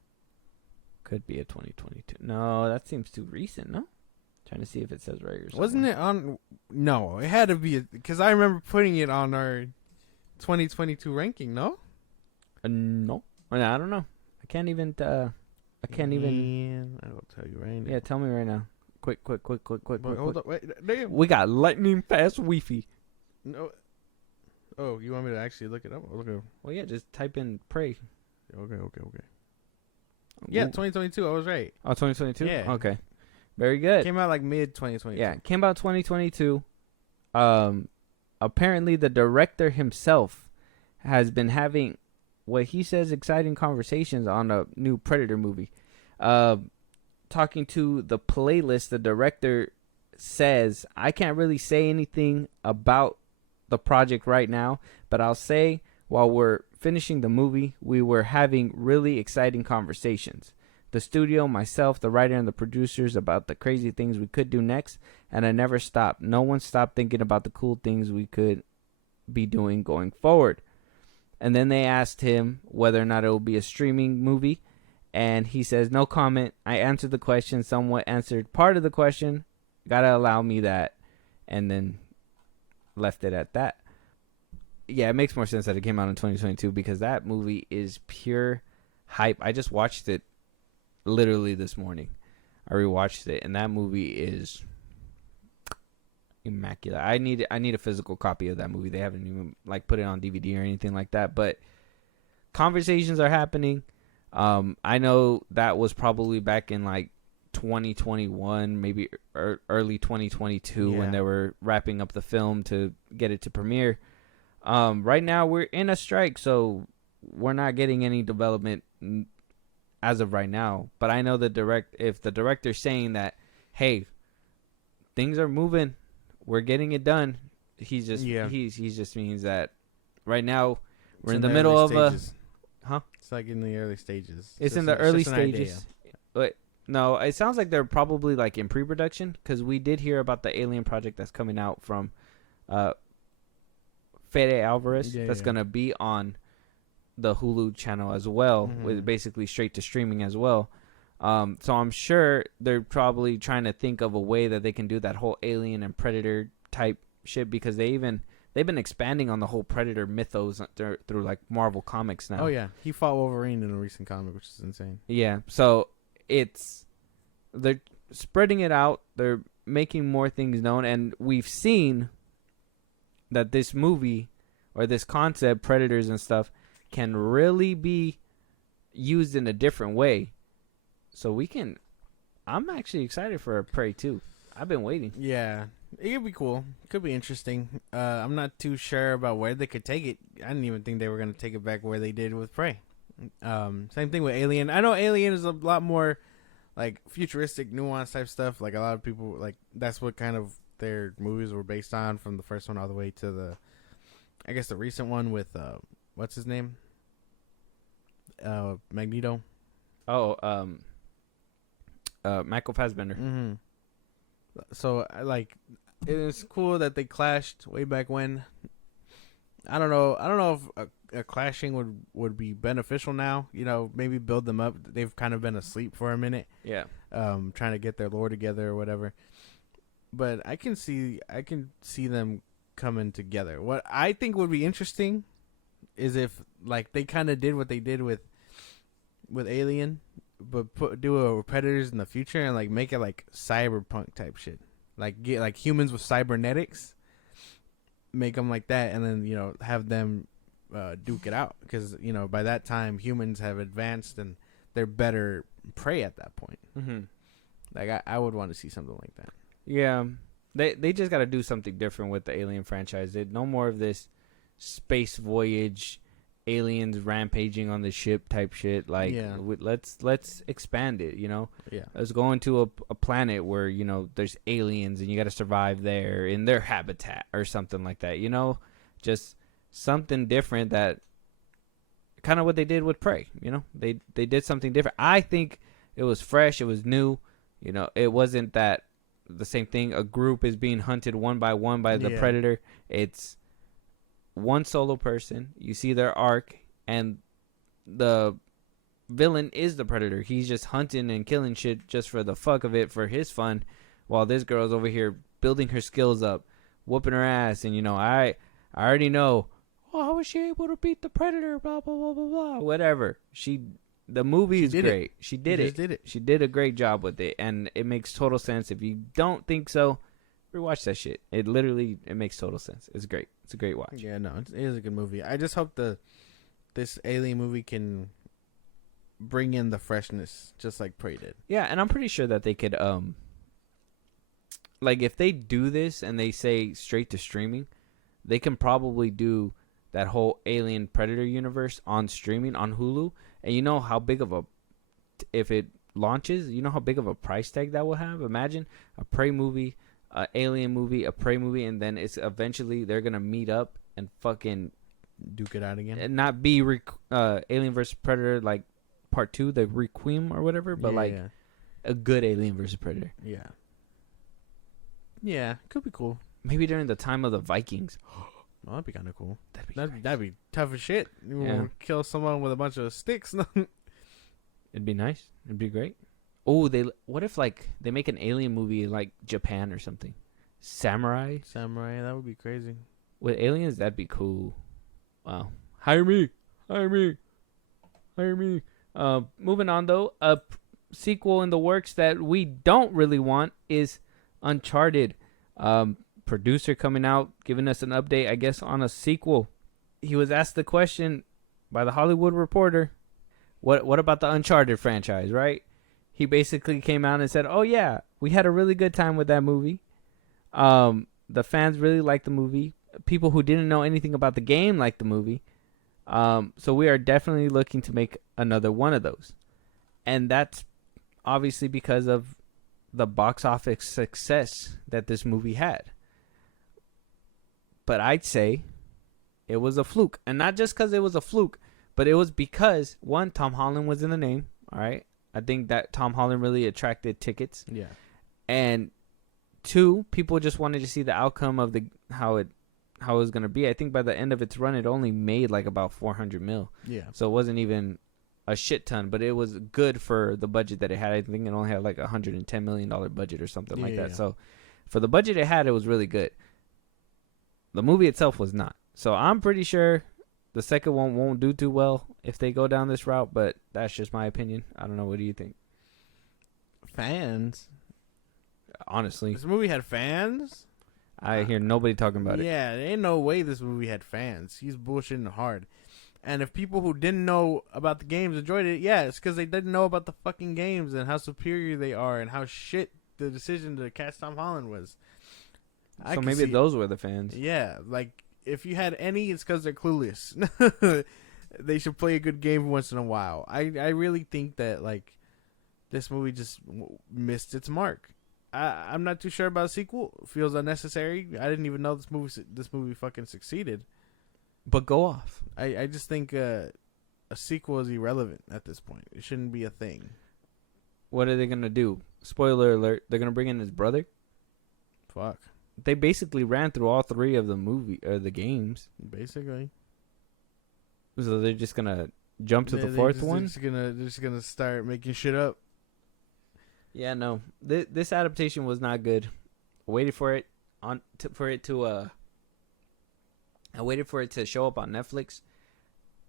Could be a 2022. No, that seems too recent. No. Trying to see if it says right or something. Wasn't it on? No, it had to be because I remember putting it on our 2022 ranking. No. No, I don't know. I can't even. I will tell you right now. Yeah, tell me right now. Quick. Hold up, wait, damn. We got lightning fast Wi-Fi. No. Oh, you want me to actually look it up? Okay. Well, yeah, just type in Prey. Okay. Yeah, 2022. I was right. Oh, 2022? Yeah. Okay. Very good. Came out like mid 2022. Yeah, came out 2022. Apparently the director himself has been having what he says exciting conversations on a new Predator movie. Talking to the playlist, the director says, I can't really say anything about the project right now, but I'll say while we're finishing the movie, we were having really exciting conversations. The studio, myself, the writer, and the producers about the crazy things we could do next, and I never stopped. No one stopped thinking about the cool things we could be doing going forward. And then they asked him whether or not it will be a streaming movie, and he says, no comment. I answered the question, somewhat answered part of the question. Gotta allow me that. And then left it at that. Yeah, it makes more sense that it came out in 2022 because that movie is pure hype. I just watched it literally this morning. I rewatched it, and that movie is immaculate. I need a physical copy of that movie. They haven't even put it on DVD or anything like that. But conversations are happening. I know that was probably back in 2021, maybe early 2022 when they were wrapping up the film to get it to premiere. Right now we're in a strike, so we're not getting any development as of right now. But I know if the director's saying that, hey, things are moving, we're getting it done. He just means that right now we're in the middle of stages. It's like in the early stages. It's in the early stages. But no, it sounds like they're probably in pre-production because we did hear about the Alien project that's coming out from Fede Alvarez. That's gonna be on the Hulu channel as well, with basically straight to streaming as well. So I'm sure they're probably trying to think of a way that they can do that whole Alien and Predator type shit because they've been expanding on the whole Predator mythos through Marvel Comics now. Oh yeah, he fought Wolverine in a recent comic, which is insane. Yeah, so they're spreading it out. They're making more things known, and we've seen that this movie or this concept, Predators and stuff, can really be used in a different way. So I'm actually excited for Prey 2. I've been waiting. Yeah, it could be cool. It could be interesting. I'm not too sure about where they could take it. I didn't even think they were going to take it back where they did with Prey. Same thing with Alien. I know Alien is a lot more futuristic, nuanced type stuff. A lot of people, that's what kind of their movies were based on, from the first one all the way to the recent one with, what's his name? Magneto. Oh, Michael Fassbender. Mm-hmm. So it's cool that they clashed way back when. I don't know if a clashing would be beneficial now. Maybe build them up. They've kind of been asleep for a minute. Yeah. Trying to get their lore together or whatever. But I can see them coming together. What I think would be interesting is if they kind of did what they did with Alien, but do a Predators in the future and make it cyberpunk type shit. Get humans with cybernetics, make them like that, and then have them duke it out, because by that time humans have advanced and they're better prey at that point. Mm-hmm. Like I would want to see something like that. Yeah, they just got to do something different with the Alien franchise. No more of this space voyage, aliens rampaging on the ship type shit. Like, let's expand it. Yeah. Let's go into a planet where there's aliens and you got to survive there in their habitat or something like that. Just something different, that kind of what they did with Prey. They did something different. I think it was fresh. It was new. It wasn't that the same thing. A group is being hunted one by one by the predator. It's one solo person. You see their arc, and the villain is the predator. He's just hunting and killing shit just for the fuck of it, for his fun, while this girl's over here building her skills up, whooping her ass. And I already know, how was she able to beat the predator? Blah blah blah blah blah. Whatever. The movie is great. She did it. She did a great job with it, and it makes total sense. If you don't think so, rewatch that shit. It makes total sense. It's great. It's a great watch. Yeah, no, it is a good movie. I just hope this Alien movie can bring in the freshness, just like Prey did. Yeah, and I'm pretty sure that they could, like, if they do this and they say straight to streaming, they can probably do that whole Alien Predator universe on streaming on Hulu. And you know how big of if it launches, how big of a price tag that will have? Imagine a Prey movie, a Alien movie, a Prey movie, and then it's eventually they're going to meet up and fucking duke it out again. And not be Alien vs. Predator, like, part 2, the Requiem or whatever, but a good Alien vs. Predator. Yeah. Yeah, could be cool. Maybe during the time of the Vikings. Oh, that'd be kind of cool. That'd be tough as shit. You kill someone with a bunch of sticks. It'd be nice. It'd be great. Oh, what if like they make an Alien movie in like Japan or something? Samurai, that would be crazy. With aliens, that'd be cool. Wow. Hire me. Moving on though, a sequel in the works that we don't really want is Uncharted. Producer coming out, giving us an update, I guess, on a sequel. He was asked the question by the Hollywood Reporter, what about the Uncharted franchise, right? He basically came out and said, oh yeah, we had a really good time with that movie. The fans really liked the movie. People who didn't know anything about the game liked the movie. So we are definitely looking to make another one of those. And that's obviously because of the box office success that this movie had. But I'd say it was a fluke. And not just because it was a fluke, but it was because, one, Tom Holland was in the name. All right. I think that Tom Holland really attracted tickets. Yeah. And two, people just wanted to see the outcome of how it was going to be. I think by the end of its run, it only made like about 400 mil. Yeah. So it wasn't even a shit ton, but it was good for the budget that it had. I think it only had like $110 million budget or something like that. Yeah. So for the budget it had, it was really good. The movie itself was not. So I'm pretty sure the second one won't do too well if they go down this route, but that's just my opinion. I don't know. What do you think? Fans? Honestly. This movie had fans? I hear nobody talking about it. Yeah, there ain't no way this movie had fans. He's bullshitting hard. And if people who didn't know about the games enjoyed it, yeah, it's because they didn't know about the fucking games and how superior they are and how shit the decision to cast Tom Holland was. So maybe those were the fans. Yeah, like, if you had any, it's because they're clueless. They should play a good game once in a while. I really think that, like, this movie just missed its mark. I'm not too sure about a sequel. It feels unnecessary. I didn't even know this movie fucking succeeded. But go off. I just think a sequel is irrelevant at this point. It shouldn't be a thing. What are they going to do? Spoiler alert. They're going to bring in his brother? Fuck. They basically ran through all three of the games. Basically. So they're just going to jump to the fourth one? They're just gonna start making shit up. Yeah, no. This adaptation was not good. I waited for it I waited for it to show up on Netflix,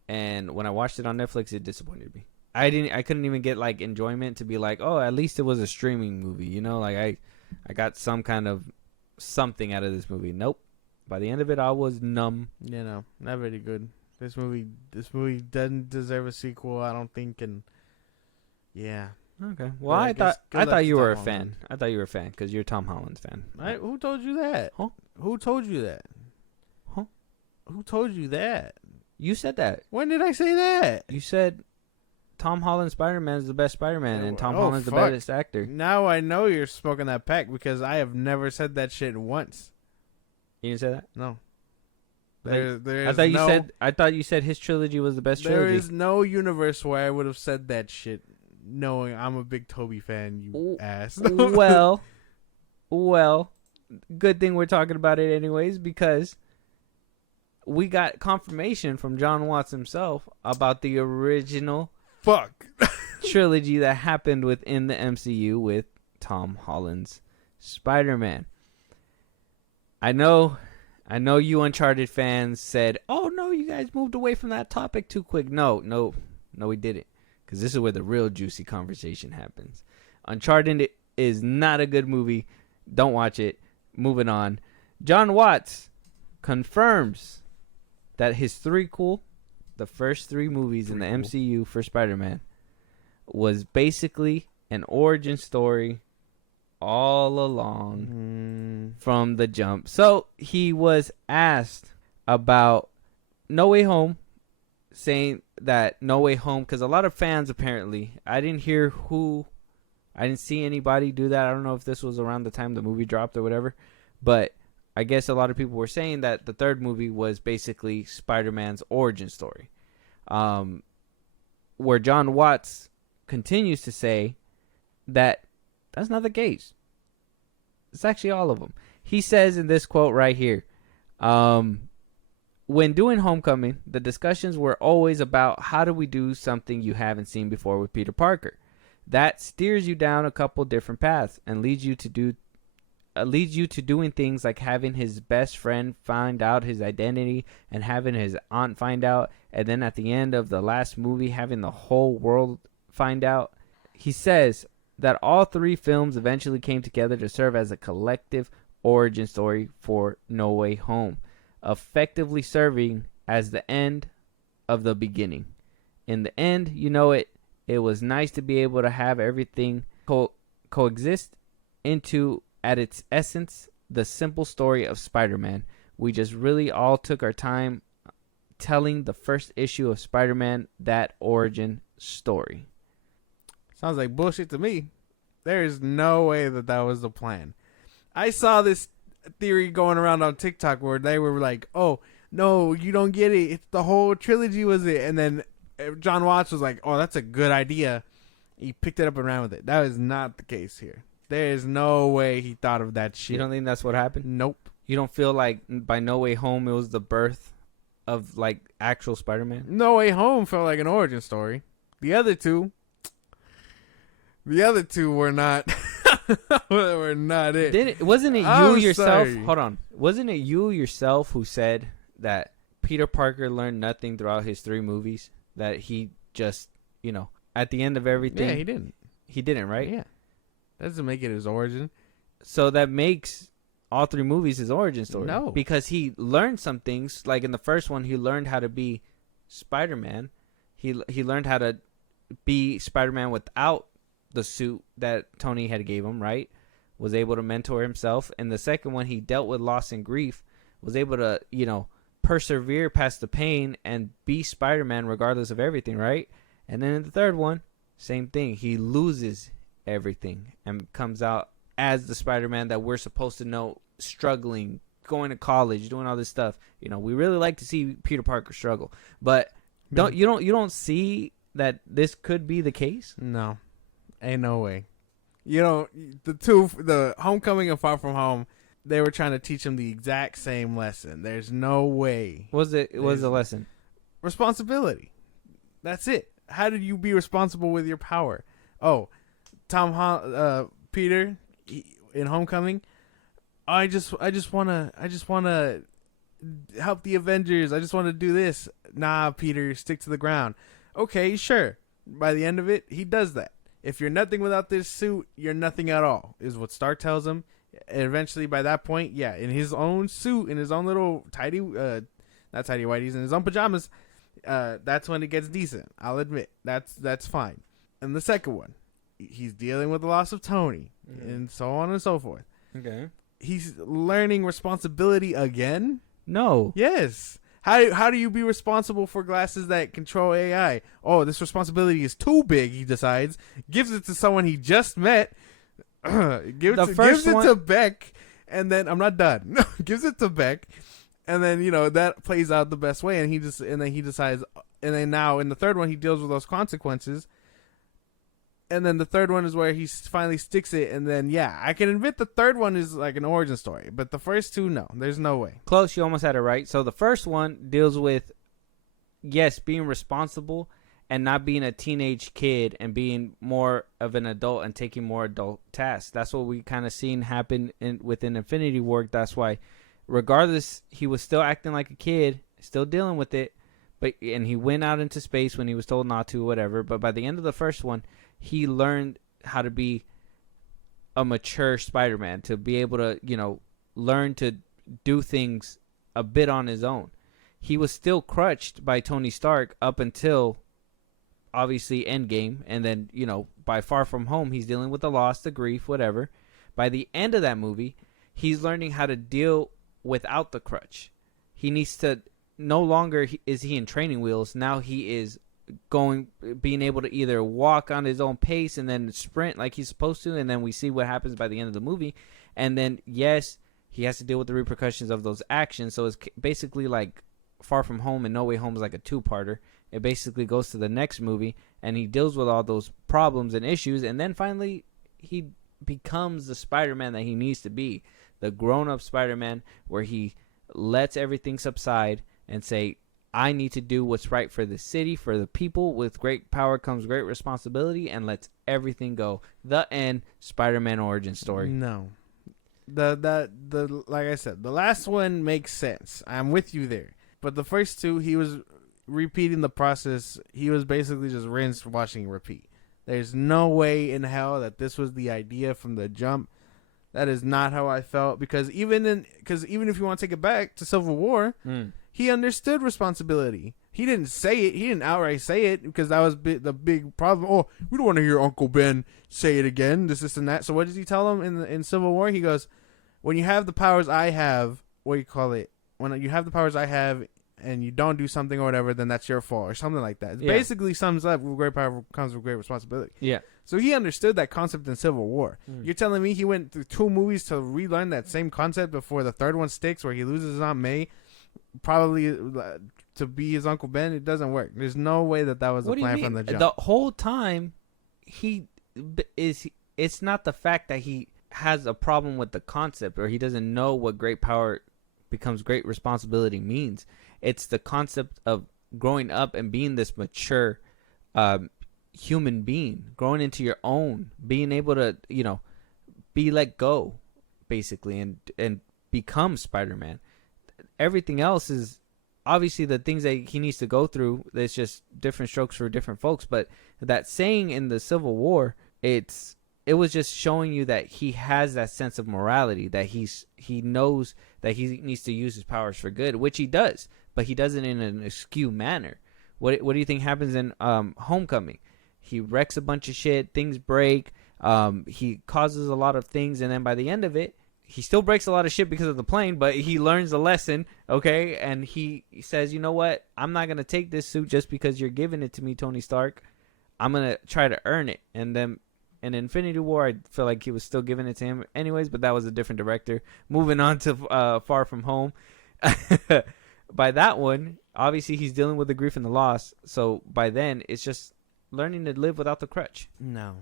and when I watched it on Netflix, it disappointed me. I couldn't even get like enjoyment to be like, oh, at least it was a streaming movie, you know? Like I got some kind of something out of this movie. Nope. By the end of it, I was numb. You know, not very good. This movie doesn't deserve a sequel, I don't think, and yeah. Okay. Well, I thought you were a fan. I thought you were a fan because you're a Tom Holland fan. Who told you that? Huh? Who told you that? Huh? Who told you that? You said that. When did I say that? You said Tom Holland Spider-Man is the best Spider-Man, and Tom Holland's the best actor. Now I know you're smoking that pack because I have never said that shit once. You didn't say that? No. I thought you said his trilogy was the best trilogy. There is no universe where I would have said that shit, knowing I'm a big Toby fan. You ass. well, good thing we're talking about it anyways because we got confirmation from Jon Watts himself about the original trilogy that happened within the MCU with Tom Holland's Spider-Man. I know you Uncharted fans said, "Oh no, you guys moved away from that topic too quick." No, we didn't, because this is where the real juicy conversation happens. Uncharted is not a good movie. Don't watch it. Moving on. Jon Watts confirms that his threequel, the first three movies in the MCU for Spider-Man, was basically an origin story all along from the jump. So he was asked about No Way Home, saying that No Way Home, because a lot of fans apparently, I didn't see anybody do that. I don't know if this was around the time the movie dropped or whatever, but I guess a lot of people were saying that the third movie was basically Spider-Man's origin story. Where Jon Watts continues to say that that's not the case. It's actually all of them. He says in this quote right here, when doing Homecoming, the discussions were always about how do we do something you haven't seen before with Peter Parker. That steers you down a couple different paths and leads you to doing things like having his best friend find out his identity and having his aunt find out, and then at the end of the last movie having the whole world find out. He says that all three films eventually came together to serve as a collective origin story for No Way Home, effectively serving as the end of the beginning. In the end, it was nice to be able to have everything coexist into, at its essence, the simple story of Spider-Man. We just really all took our time telling the first issue of Spider-Man that origin story. Sounds like bullshit to me. There is no way that was the plan. I saw this theory going around on TikTok where they were like, "Oh, no, you don't get it. It's the whole trilogy was it." And then Jon Watts was like, "Oh, that's a good idea." He picked it up and ran with it. That is not the case here. There is no way he thought of that shit. You don't think that's what happened? Nope. You don't feel like by No Way Home it was the birth of like actual Spider-Man? No Way Home felt like an origin story. The other two were not. were not it. Wasn't it you yourself? Sorry. Hold on. Wasn't it you yourself who said that Peter Parker learned nothing throughout his three movies? That he just, at the end of everything. Yeah, he didn't. He didn't, right? Yeah. That doesn't make it his origin. So that makes all three movies his origin story. No. Because he learned some things. Like in the first one, he learned how to be Spider-Man. He learned how to be Spider-Man without the suit that Tony had gave him, right? Was able to mentor himself. In the second one, he dealt with loss and grief. Was able to, persevere past the pain and be Spider-Man regardless of everything, right? And then in the third one, same thing. He loses everything and comes out as the Spider-Man that we're supposed to know, struggling, going to college, doing all this stuff. We really like to see Peter Parker struggle, but you don't see that this could be the case? No, ain't no way. The Homecoming and Far From Home, they were trying to teach him the exact same lesson. There's no way. What was the lesson? Responsibility. That's it. How did you be responsible with your power? Oh, Peter in Homecoming. I just wanna help the Avengers. I just want to do this. Nah, Peter, stick to the ground. Okay, sure. By the end of it, he does that. If you're nothing without this suit, you're nothing at all, is what Stark tells him. And eventually, by that point, yeah, in his own suit, in his own little tidy, not tidy whities, in his own pajamas, That's when it gets decent. I'll admit that's fine. And the second one, he's dealing with the loss of Tony, and so on and so forth. Okay. He's learning responsibility again. No. Yes. How do you be responsible for glasses that control AI? Oh, this responsibility is too big. He decides, gives it to someone he just met. gives it to Beck, and then I'm not done. Gives it to Beck, and then that plays out the best way, and then he decides, and then now in the third one he deals with those consequences. And then the third one is where he finally sticks it, and then I can admit the third one is like an origin story, but the first two, no, there's no way. Close, you almost had it right. So the first one deals with, yes, being responsible and not being a teenage kid and being more of an adult and taking more adult tasks. That's what we kind of seen happen within Infinity War. That's why, regardless, he was still acting like a kid, still dealing with it, and he went out into space when he was told not to, whatever. But by the end of the first one, he learned how to be a mature Spider-Man, to be able to, learn to do things a bit on his own. He was still crutched by Tony Stark up until, obviously, Endgame. And then, by Far From Home, he's dealing with the loss, the grief, whatever. By the end of that movie, he's learning how to deal without the crutch. He needs to, no longer is he in training wheels. Now he is being able to either walk on his own pace and then sprint like he's supposed to, and then we see what happens by the end of the movie. And then yes, he has to deal with the repercussions of those actions. So it's basically like Far From Home and No Way Home is like a two-parter. It basically goes to the next movie and he deals with all those problems and issues, and then finally he becomes the Spider-Man that he needs to be, the grown-up Spider-Man, where he lets everything subside and say, I need to do what's right for the city, for the people. With great power comes great responsibility, and lets everything go. The end. Spider-Man origin story. No, the like I said, the last one makes sense. I'm with you there. But the first two, he was repeating the process. He was basically just rinse, washing, repeat. There's no way in hell that this was the idea from the jump. That is not how I felt, because even if you want to take it back to Civil War. He understood responsibility. He didn't say it. He didn't outright say it, because that was the big problem. Oh, we don't want to hear Uncle Ben say it again. This and that. So what does he tell him in Civil War? He goes, when you have the powers I have, what do you call it? When you have the powers I have and you don't do something or whatever, then that's your fault, or something like that. It basically sums up, with great power comes with great responsibility. Yeah. So he understood that concept in Civil War. You're telling me he went through 2 movies to relearn that same concept before the third one sticks, where he loses his Aunt May, probably to be his Uncle Ben? It doesn't work. There's no way that was the plan from the jump. The whole time, it's not the fact that he has a problem with the concept, or he doesn't know what great power becomes great responsibility means. It's the concept of growing up and being this mature human being, growing into your own, being able to, be let go, basically, and become Spider-Man. Everything else is obviously the things that he needs to go through. It's just different strokes for different folks. But that saying in the Civil War, it was just showing you that he has that sense of morality, that he knows that he needs to use his powers for good, which he does, but he does it in an askew manner. What do you think happens in Homecoming? He wrecks a bunch of shit. Things break. He causes a lot of things, and then by the end of it, he still breaks a lot of shit because of the plane, but he learns a lesson, okay? And he says, you know what? I'm not going to take this suit just because you're giving it to me, Tony Stark. I'm going to try to earn it. And then in Infinity War, I feel like he was still giving it to him anyways, but that was a different director. Moving on to Far From Home. By that one, obviously he's dealing with the grief and the loss. So by then, it's just learning to live without the crutch. No,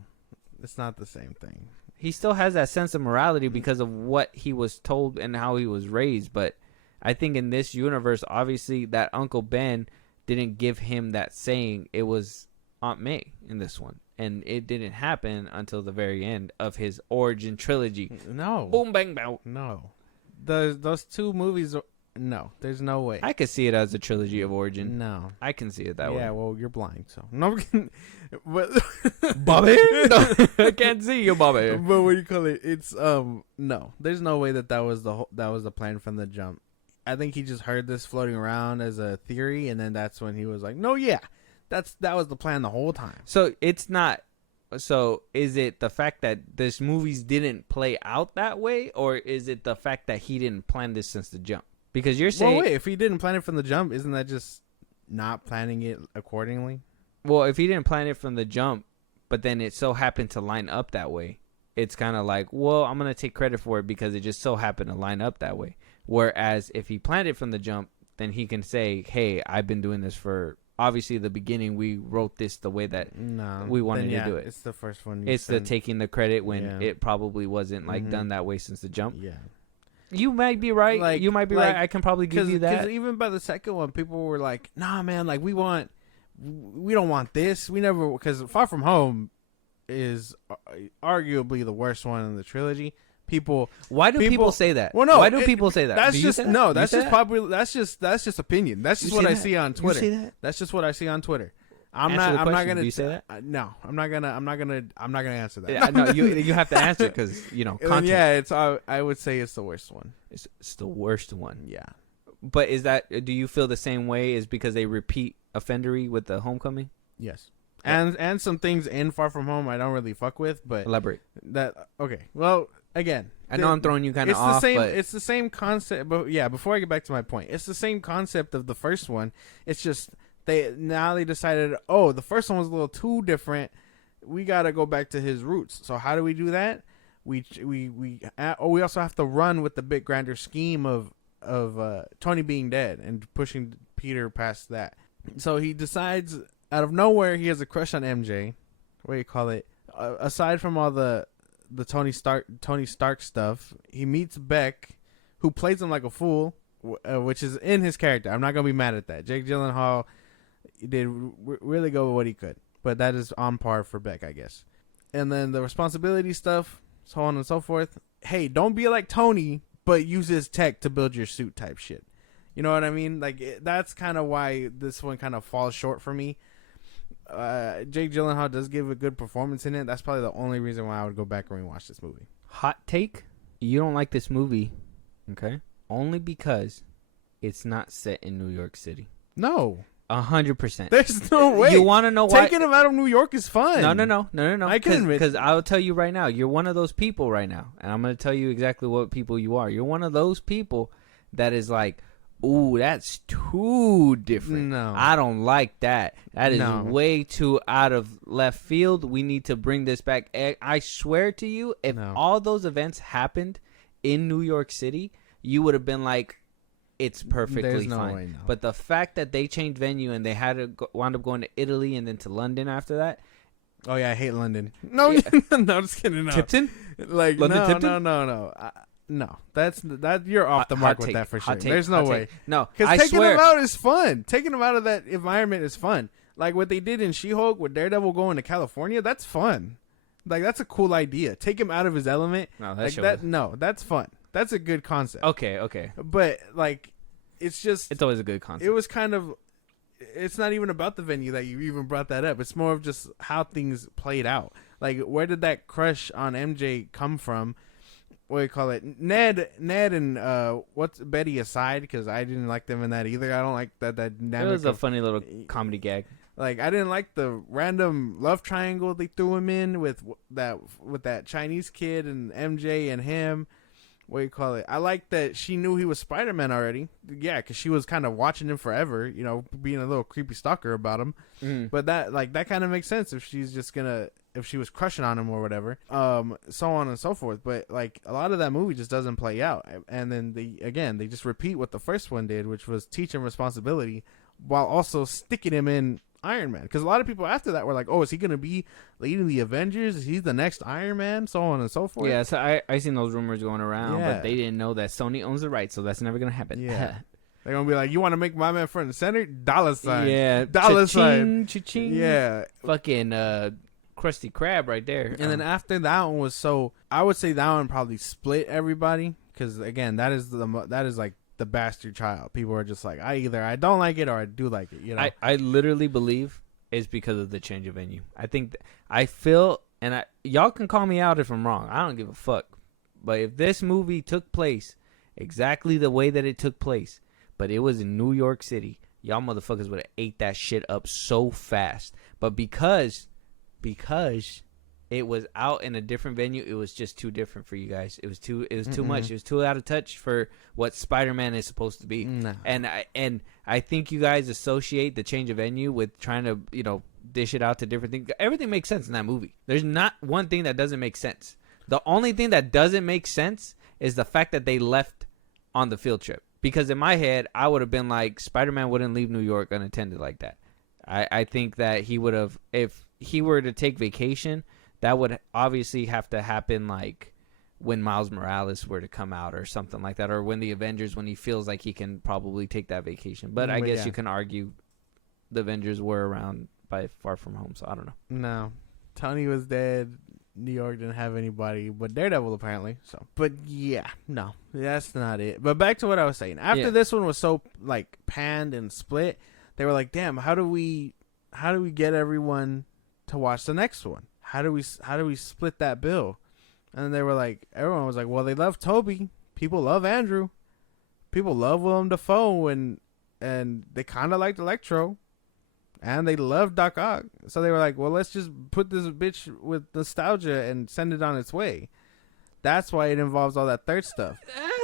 it's not the same thing. He still has that sense of morality because of what he was told and how he was raised. But I think in this universe, obviously, that Uncle Ben didn't give him that saying. It was Aunt May in this one. And it didn't happen until the very end of his origin trilogy. No. Boom, bang, bow. No. Those 2 movies no, there's no way. I could see it as a trilogy of origin. No. I can see it that way. Yeah, well, you're blind, so. No, but Bobby? No, I can't see you, Bobby. But what do you call it? It's, no. There's no way that was the plan from the jump. I think he just heard this floating around as a theory, and then that's when he was like, "No, yeah, that was the plan the whole time." So it's not. So is it the fact that this movies didn't play out that way, or is it the fact that he didn't plan this since the jump? Because you're saying, well, wait, if he didn't plan it from the jump, isn't that just not planning it accordingly? well, if he didn't plan it from the jump, but then it so happened to line up that way, it's kind of like, well, I'm gonna take credit for it because it just so happened to line up that way. Whereas if he planned it from the jump, then he can say, hey, I've been doing this for, obviously, the beginning, we wrote this the way that we wanted to do it. It's the first one. It's the taking the credit when it probably wasn't done that way since the jump. Yeah. You might be right. Like, you might be right. I can probably give you that. Because even by the second one, people were like, nah, man, like, we don't want this. We never, because Far From Home is arguably the worst one in the trilogy. Why do people say that? Well, no, why do people say that? That's just no. That's just popular. that's just opinion. That's just what I see on Twitter. You say that? That's just what I see on Twitter. I'm Answer not gonna. Do you say that? No, I'm not gonna answer that. Yeah, no, you have to answer because content. Yeah, it's. I would say it's the worst one. It's the worst one. Yeah. But is that? Do you feel the same way? Is because they repeat offendery with the Homecoming? Yes. And some things in Far From Home I don't really fuck with, but elaborate. Okay. Well, again, I know I'm throwing you kind of off. It's the same concept, but yeah. Before I get back to my point, it's the same concept of the first one. It's just they decided, oh, the first one was a little too different. We got to go back to his roots. So how do we do that? We also have to run with the big grander scheme of Tony being dead and pushing Peter past that. So he decides out of nowhere he has a crush on MJ. What do you call it? Aside from all the Tony Stark stuff, he meets Beck, who plays him like a fool, which is in his character. I'm not gonna be mad at that. Jake Gyllenhaal did really go with what he could, but that is on par for Beck, I guess. And then the responsibility stuff, so on and so forth. Hey, don't be like Tony, but use his tech to build your suit type shit. You know what I mean? Like, that's kind of why this one kind of falls short for me. Jake Gyllenhaal does give a good performance in it. That's probably the only reason why I would go back and rewatch this movie. Hot take: you don't like this movie, okay? Only because it's not set in New York City. No. 100%. There's no way. You want to know why? Taking him out of New York is fun. No. I can admit. Because I'll tell you right now, you're one of those people right now. And I'm going to tell you exactly what people you are. You're one of those people that is like, ooh, that's too different. No. I don't like that. That is way too out of left field. We need to bring this back. I swear to you, if all those events happened in New York City, you would have been like, it's perfectly fine. Way, no. But the fact that they changed venue and they had to wound up going to Italy and then to London after that. Oh yeah, I hate London. No, yeah. No, just kidding. No. Tipton? Like London Tipton? No. No, that's you're off the mark with that for sure. There's no way. No, because taking them out is fun. Taking them out of that environment is fun. Like what they did in She-Hulk with Daredevil going to California. That's fun. Like that's a cool idea. Take him out of his element. No, that's fun. That's a good concept. Okay. But like, it's always a good concept. It was kind of. It's not even about the venue that you even brought that up. It's more of just how things played out. Like, where did that crush on MJ come from? What do you call it? Ned and what's Betty aside, because I didn't like them in that either. I don't like that dynamic. It was a funny little comedy gag. Like, I didn't like the random love triangle they threw him in with that Chinese kid and MJ and him. What do you call it? I like that she knew he was Spider-Man already. Yeah, because she was kind of watching him forever, being a little creepy stalker about him. Mm. But that kind of makes sense if she's just if she was crushing on him or whatever, so on and so forth. But like a lot of that movie just doesn't play out. And then they just repeat what the first one did, which was teach him responsibility while also sticking him in Iron Man. Because a lot of people after that were like, oh, is he going to be leading the Avengers? Is he the next Iron Man? So on and so forth. Yeah, so I seen those rumors going around, but they didn't know that Sony owns the rights, so that's never going to happen. Yeah. They're going to be like, you want to make my man front and center? $. Yeah. $. Sign. Cha-ching. Yeah. Fucking Krusty Krab right there. And then after that one was I would say that one probably split everybody. Because, again, that is like the bastard child. People are just like, I don't like it or I do like it. I literally believe it's because of the change of venue. I think I feel, and y'all can call me out if I'm wrong. I don't give a fuck. But if this movie took place exactly the way that it took place, but it was in New York City. Y'all motherfuckers would have ate that shit up so fast. But because it was out in a different venue, it was just too different for you guys. It was too much. It was too out of touch for what Spider-Man is supposed to be. No. And I think you guys associate the change of venue with trying to, dish it out to different things. Everything makes sense in that movie. There's not one thing that doesn't make sense. The only thing that doesn't make sense is the fact that they left on the field trip. Because in my head, I would have been like, Spider-Man wouldn't leave New York unattended like that. I think that he would have, if he were to take vacation, that would obviously have to happen like when Miles Morales were to come out or something like that. Or when the Avengers, when he feels like he can probably take that vacation. But I guess you can argue the Avengers were around by Far From Home, so I don't know. No. Tony was dead. New York didn't have anybody but Daredevil apparently. So, but yeah, no, that's not it. But back to what I was saying. After this one was so like panned and split, they were like, "Damn, how do we get everyone to watch the next one? How do we split that bill?" And then they were like, everyone was like, "Well, they love Toby. People love Andrew. People love Willem Dafoe, and they kind of liked Electro." And they love Doc Ock. So they were like, well, let's just put this bitch with nostalgia and send it on its way. That's why it involves all that third stuff.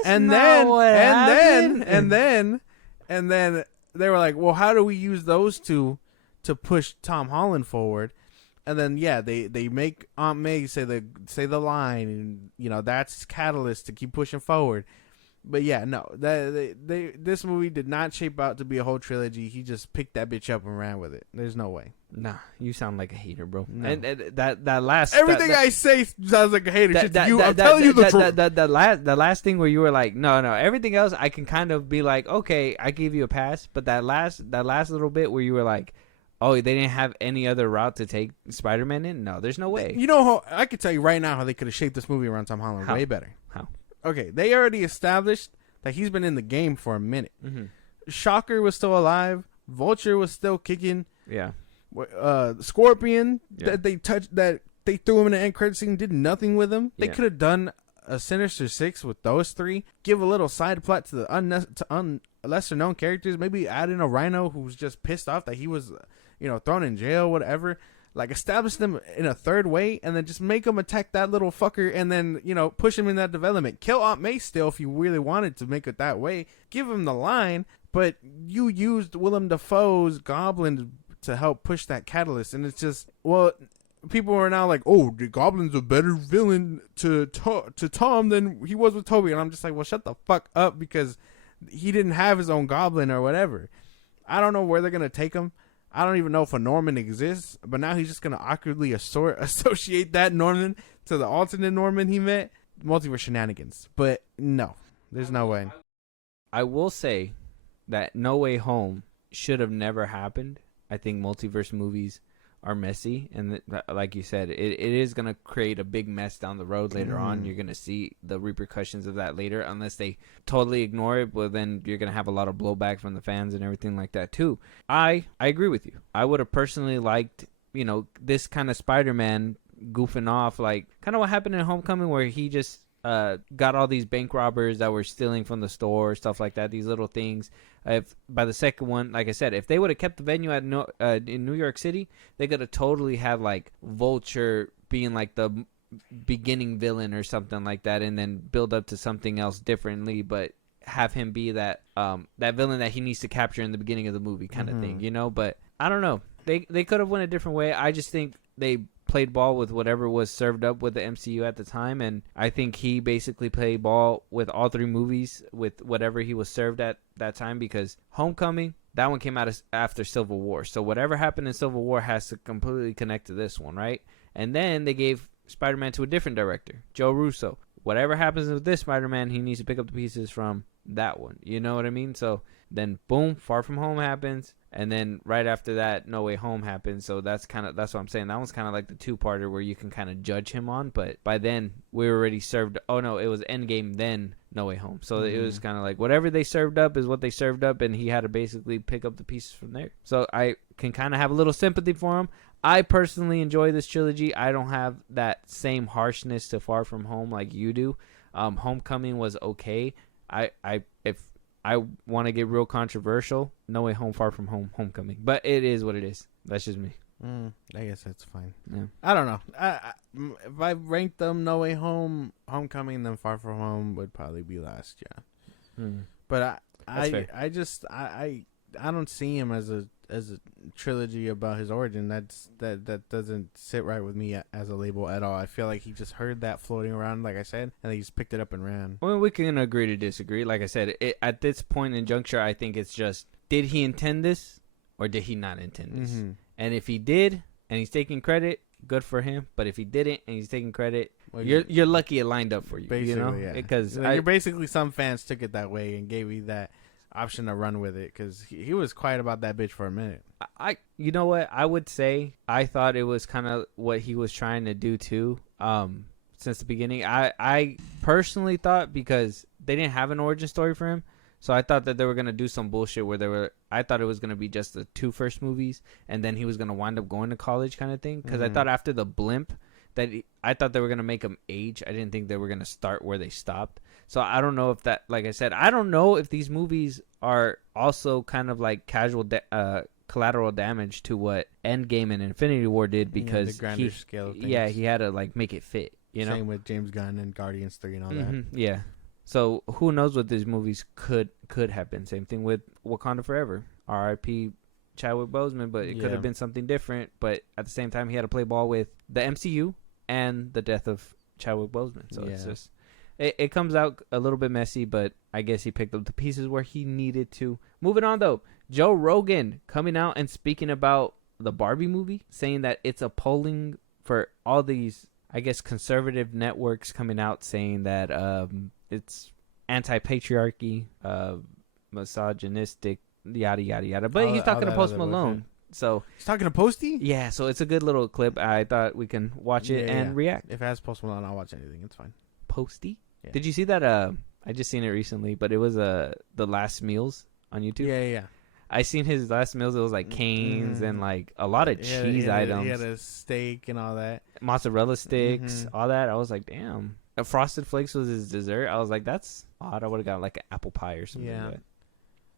And then they were like, well, how do we use those two to push Tom Holland forward? And then, they make Aunt May say the line, and, that's catalyst to keep pushing forward. But yeah, no, this movie did not shape out to be a whole trilogy. He just picked that bitch up and ran with it. There's no way. Nah, you sound like a hater, bro. No. And that last everything I say sounds like a hater. I'm telling you the truth. The last thing where you were like, no. Everything else I can kind of be like, okay, I give you a pass. But that last little bit where you were like, oh, they didn't have any other route to take Spider-Man in? No, there's no way. You know how I could tell you right now how they could have shaped this movie around Tom Holland way better. How? Okay, they already established that he's been in the game for a minute. Mm-hmm. Shocker was still alive. Vulture was still kicking. Yeah. Scorpion that they threw him in the end credit scene, did nothing with him. They could have done a Sinister Six with those three. Give a little side plot to the lesser known characters. Maybe add in a Rhino who's just pissed off that he was, thrown in jail, whatever. Like, establish them in a third way, and then just make them attack that little fucker, and then, push him in that development. Kill Aunt May still if you really wanted to make it that way. Give him the line, but you used Willem Dafoe's Goblin to help push that catalyst, and it's just, well, people are now like, oh, the Goblin's a better villain to Tom than he was with Toby, and I'm just like, well, shut the fuck up, because he didn't have his own Goblin or whatever. I don't know where they're going to take him. I don't even know if a Norman exists, but now he's just going to awkwardly associate that Norman to the alternate Norman he met. Multiverse shenanigans. But no, there's no way. I will say that No Way Home should have never happened. I think multiverse movies are messy, and like you said, it is going to create a big mess down the road later on. You're going to see the repercussions of that later, unless they totally ignore it. Well, then you're going to have a lot of blowback from the fans and everything like that too. I agree with you. I would have personally liked, this kind of Spider-Man goofing off, like kind of what happened in Homecoming, where he just got all these bank robbers that were stealing from the store, stuff like that, these little things. If by the second one, like I said, if they would have kept the venue at in New York City, they could have totally had like Vulture being like the beginning villain or something like that, and then build up to something else differently, but have him be that that villain that he needs to capture in the beginning of the movie kind of thing, But I don't know. They could have went a different way. I just think they played ball with whatever was served up with the MCU at the time, and I think he basically played ball with all three movies with whatever he was served at that time, because Homecoming, that one came out after Civil War, so whatever happened in Civil War has to completely connect to this one, right? And then they gave Spider-Man to a different director, Joe Russo. Whatever happens with this Spider-Man, he needs to pick up the pieces from that one, you know what I mean? So then boom, Far From Home happens, and then right after that, No Way Home happens. So that's what I'm saying. That one's kind of like the two-parter where you can kind of judge him on. But by then, we were already served. Oh, no, it was Endgame, then No Way Home. So it was kind of like whatever they served up is what they served up, and he had to basically pick up the pieces from there. So I can kind of have a little sympathy for him. I personally enjoy this trilogy. I don't have that same harshness to Far From Home like you do. Homecoming was okay. If I want to get real controversial, No Way Home, Far From Home, Homecoming. But it is what it is. That's just me. I guess that's fine. Yeah. I don't know. If I ranked them, No Way Home, Homecoming, then Far From Home would probably be last. Yeah. But I don't see him as a trilogy about his origin. That doesn't sit right with me as a label at all. I feel like he just heard that floating around, like I said, and he just picked it up and ran. Well, we can agree to disagree. Like I said, at this point in juncture, I think it's just, did he intend this or did he not intend this? Mm-hmm. And if he did and he's taking credit, good for him. But if he didn't and he's taking credit, well, you're lucky it lined up for you. Basically, you know? Yeah. Because you're basically, some fans took it that way and gave you that option to run with it, because he was quiet about that bitch for a minute. You know what? I would say I thought it was kind of what he was trying to do too. Since the beginning, I personally thought, because they didn't have an origin story for him, so I thought that they were gonna do some bullshit where I thought it was gonna be just the 2 first movies, and then he was gonna wind up going to college kind of thing. Because I thought after the blimp, I thought they were gonna make him age. I didn't think they were gonna start where they stopped. So I don't know if that, like I said, I don't know if these movies are also kind of like collateral damage to what Endgame and Infinity War did, because the grander scale of things. Yeah, he had to like make it fit. You know, same with James Gunn and Guardians 3 and all that. Yeah. So who knows what these movies could have been. Same thing with Wakanda Forever. R.I.P. Chadwick Boseman, but it could have been something different. But at the same time, he had to play ball with the MCU and the death of Chadwick Boseman. So it's just, it comes out a little bit messy, but I guess he picked up the pieces where he needed to. Moving on, though. Joe Rogan coming out and speaking about the Barbie movie, saying that it's a polling for all these, I guess, conservative networks coming out saying that it's anti-patriarchy, misogynistic, yada, yada, yada. But he's talking to Post Malone. So he's talking to Posty? Yeah, so it's a good little clip. I thought we can watch it and react. If it has Post Malone, I'll watch anything. It's fine. Posty? Yeah. Did you see that? I just seen it recently, but it was the Last Meals on YouTube. Yeah. I seen his last meals. It was like canes and like a lot of cheese items. He had a steak and all that. Mozzarella sticks, all that. I was like, damn. Frosted Flakes was his dessert. I was like, that's odd. I would have got like an apple pie or something. Yeah. But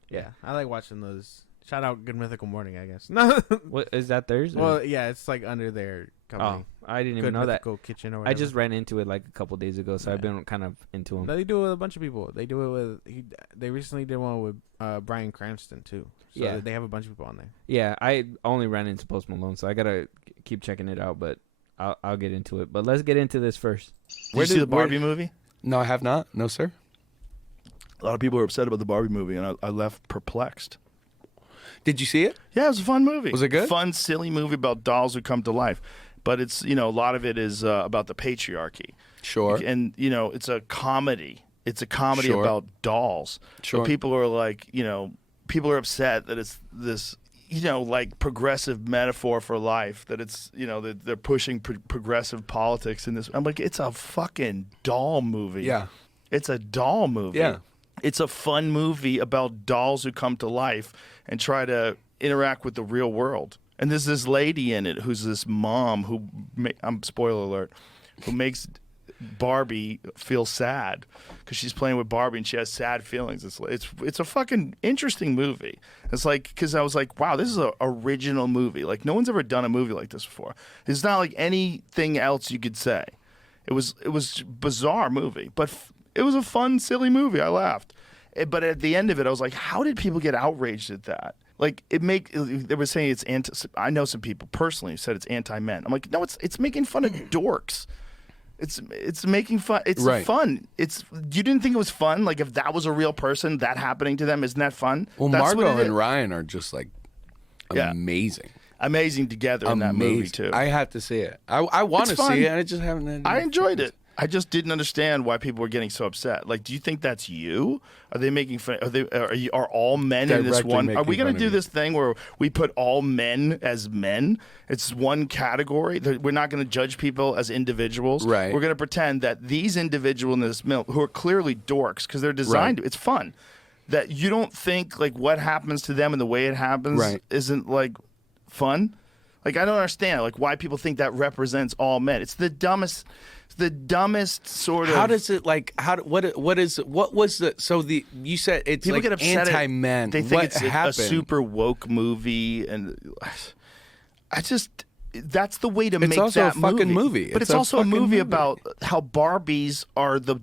yeah. I like watching those. Shout out Good Mythical Morning, I guess. No. What is that theirs? Well, yeah, it's like under their company. Oh, I didn't even know that. Kitchen or whatever. I just ran into it like a couple days ago, so I've been kind of into them. No, they do it with a bunch of people. They do it with. They recently did one with Bryan Cranston too. So they have a bunch of people on there. Yeah, I only ran into Post Malone, so I gotta keep checking it out. But I'll get into it. But let's get into this first. Did you see the Barbie movie? No, I have not. No, sir. A lot of people are upset about the Barbie movie, and I left perplexed. Did you see it? Yeah, it was a fun movie. Was it good? Fun, silly movie about dolls who come to life. But it's, a lot of it is about the patriarchy. Sure. And, it's a comedy. It's a comedy about dolls. Sure. So people are like, people are upset that it's this, like progressive metaphor for life, that it's, they're pushing progressive politics in this. I'm like, it's a fucking doll movie. Yeah. It's a doll movie. Yeah. It's a fun movie about dolls who come to life and try to interact with the real world. And there's this lady in it who's this mom who, spoiler alert, who makes Barbie feel sad because she's playing with Barbie and she has sad feelings. It's a fucking interesting movie. It's like, because I was like, wow, this is an original movie. Like, no one's ever done a movie like this before. It's not like anything else you could say. It was a bizarre movie, but it was a fun, silly movie. I laughed. But at the end of it, I was like, how did people get outraged at that? Like, they were saying it's I know some people personally who said it's anti-men. I'm like, no, it's making fun of dorks. It's making fun. It's fun. You didn't think it was fun? Like, if that was a real person, that happening to them, isn't that fun? Well, Margot and Ryan are just like amazing. Amazing together in that movie too. I have to see it. I want to see it, and I just haven't. I enjoyed it. I just didn't understand why people were getting so upset. Like, do you think that's you? Are they making fun? Are all men in this one? Are we going to do this thing where we put all men as men? It's one category. We're not going to judge people as individuals. Right. We're going to pretend that these individuals in this mill, who are clearly dorks because they're designed. It's fun. That you don't think like what happens to them and the way it happens isn't like fun. Like, I don't understand, like, why people think that represents all men. It's the dumbest sort of. How does it like? What was the? So you said it's people like get upset anti-men. They think what it's happened? a super woke movie, and that's the way to make that movie. It's also a fucking movie. But it's also a movie about how Barbies are the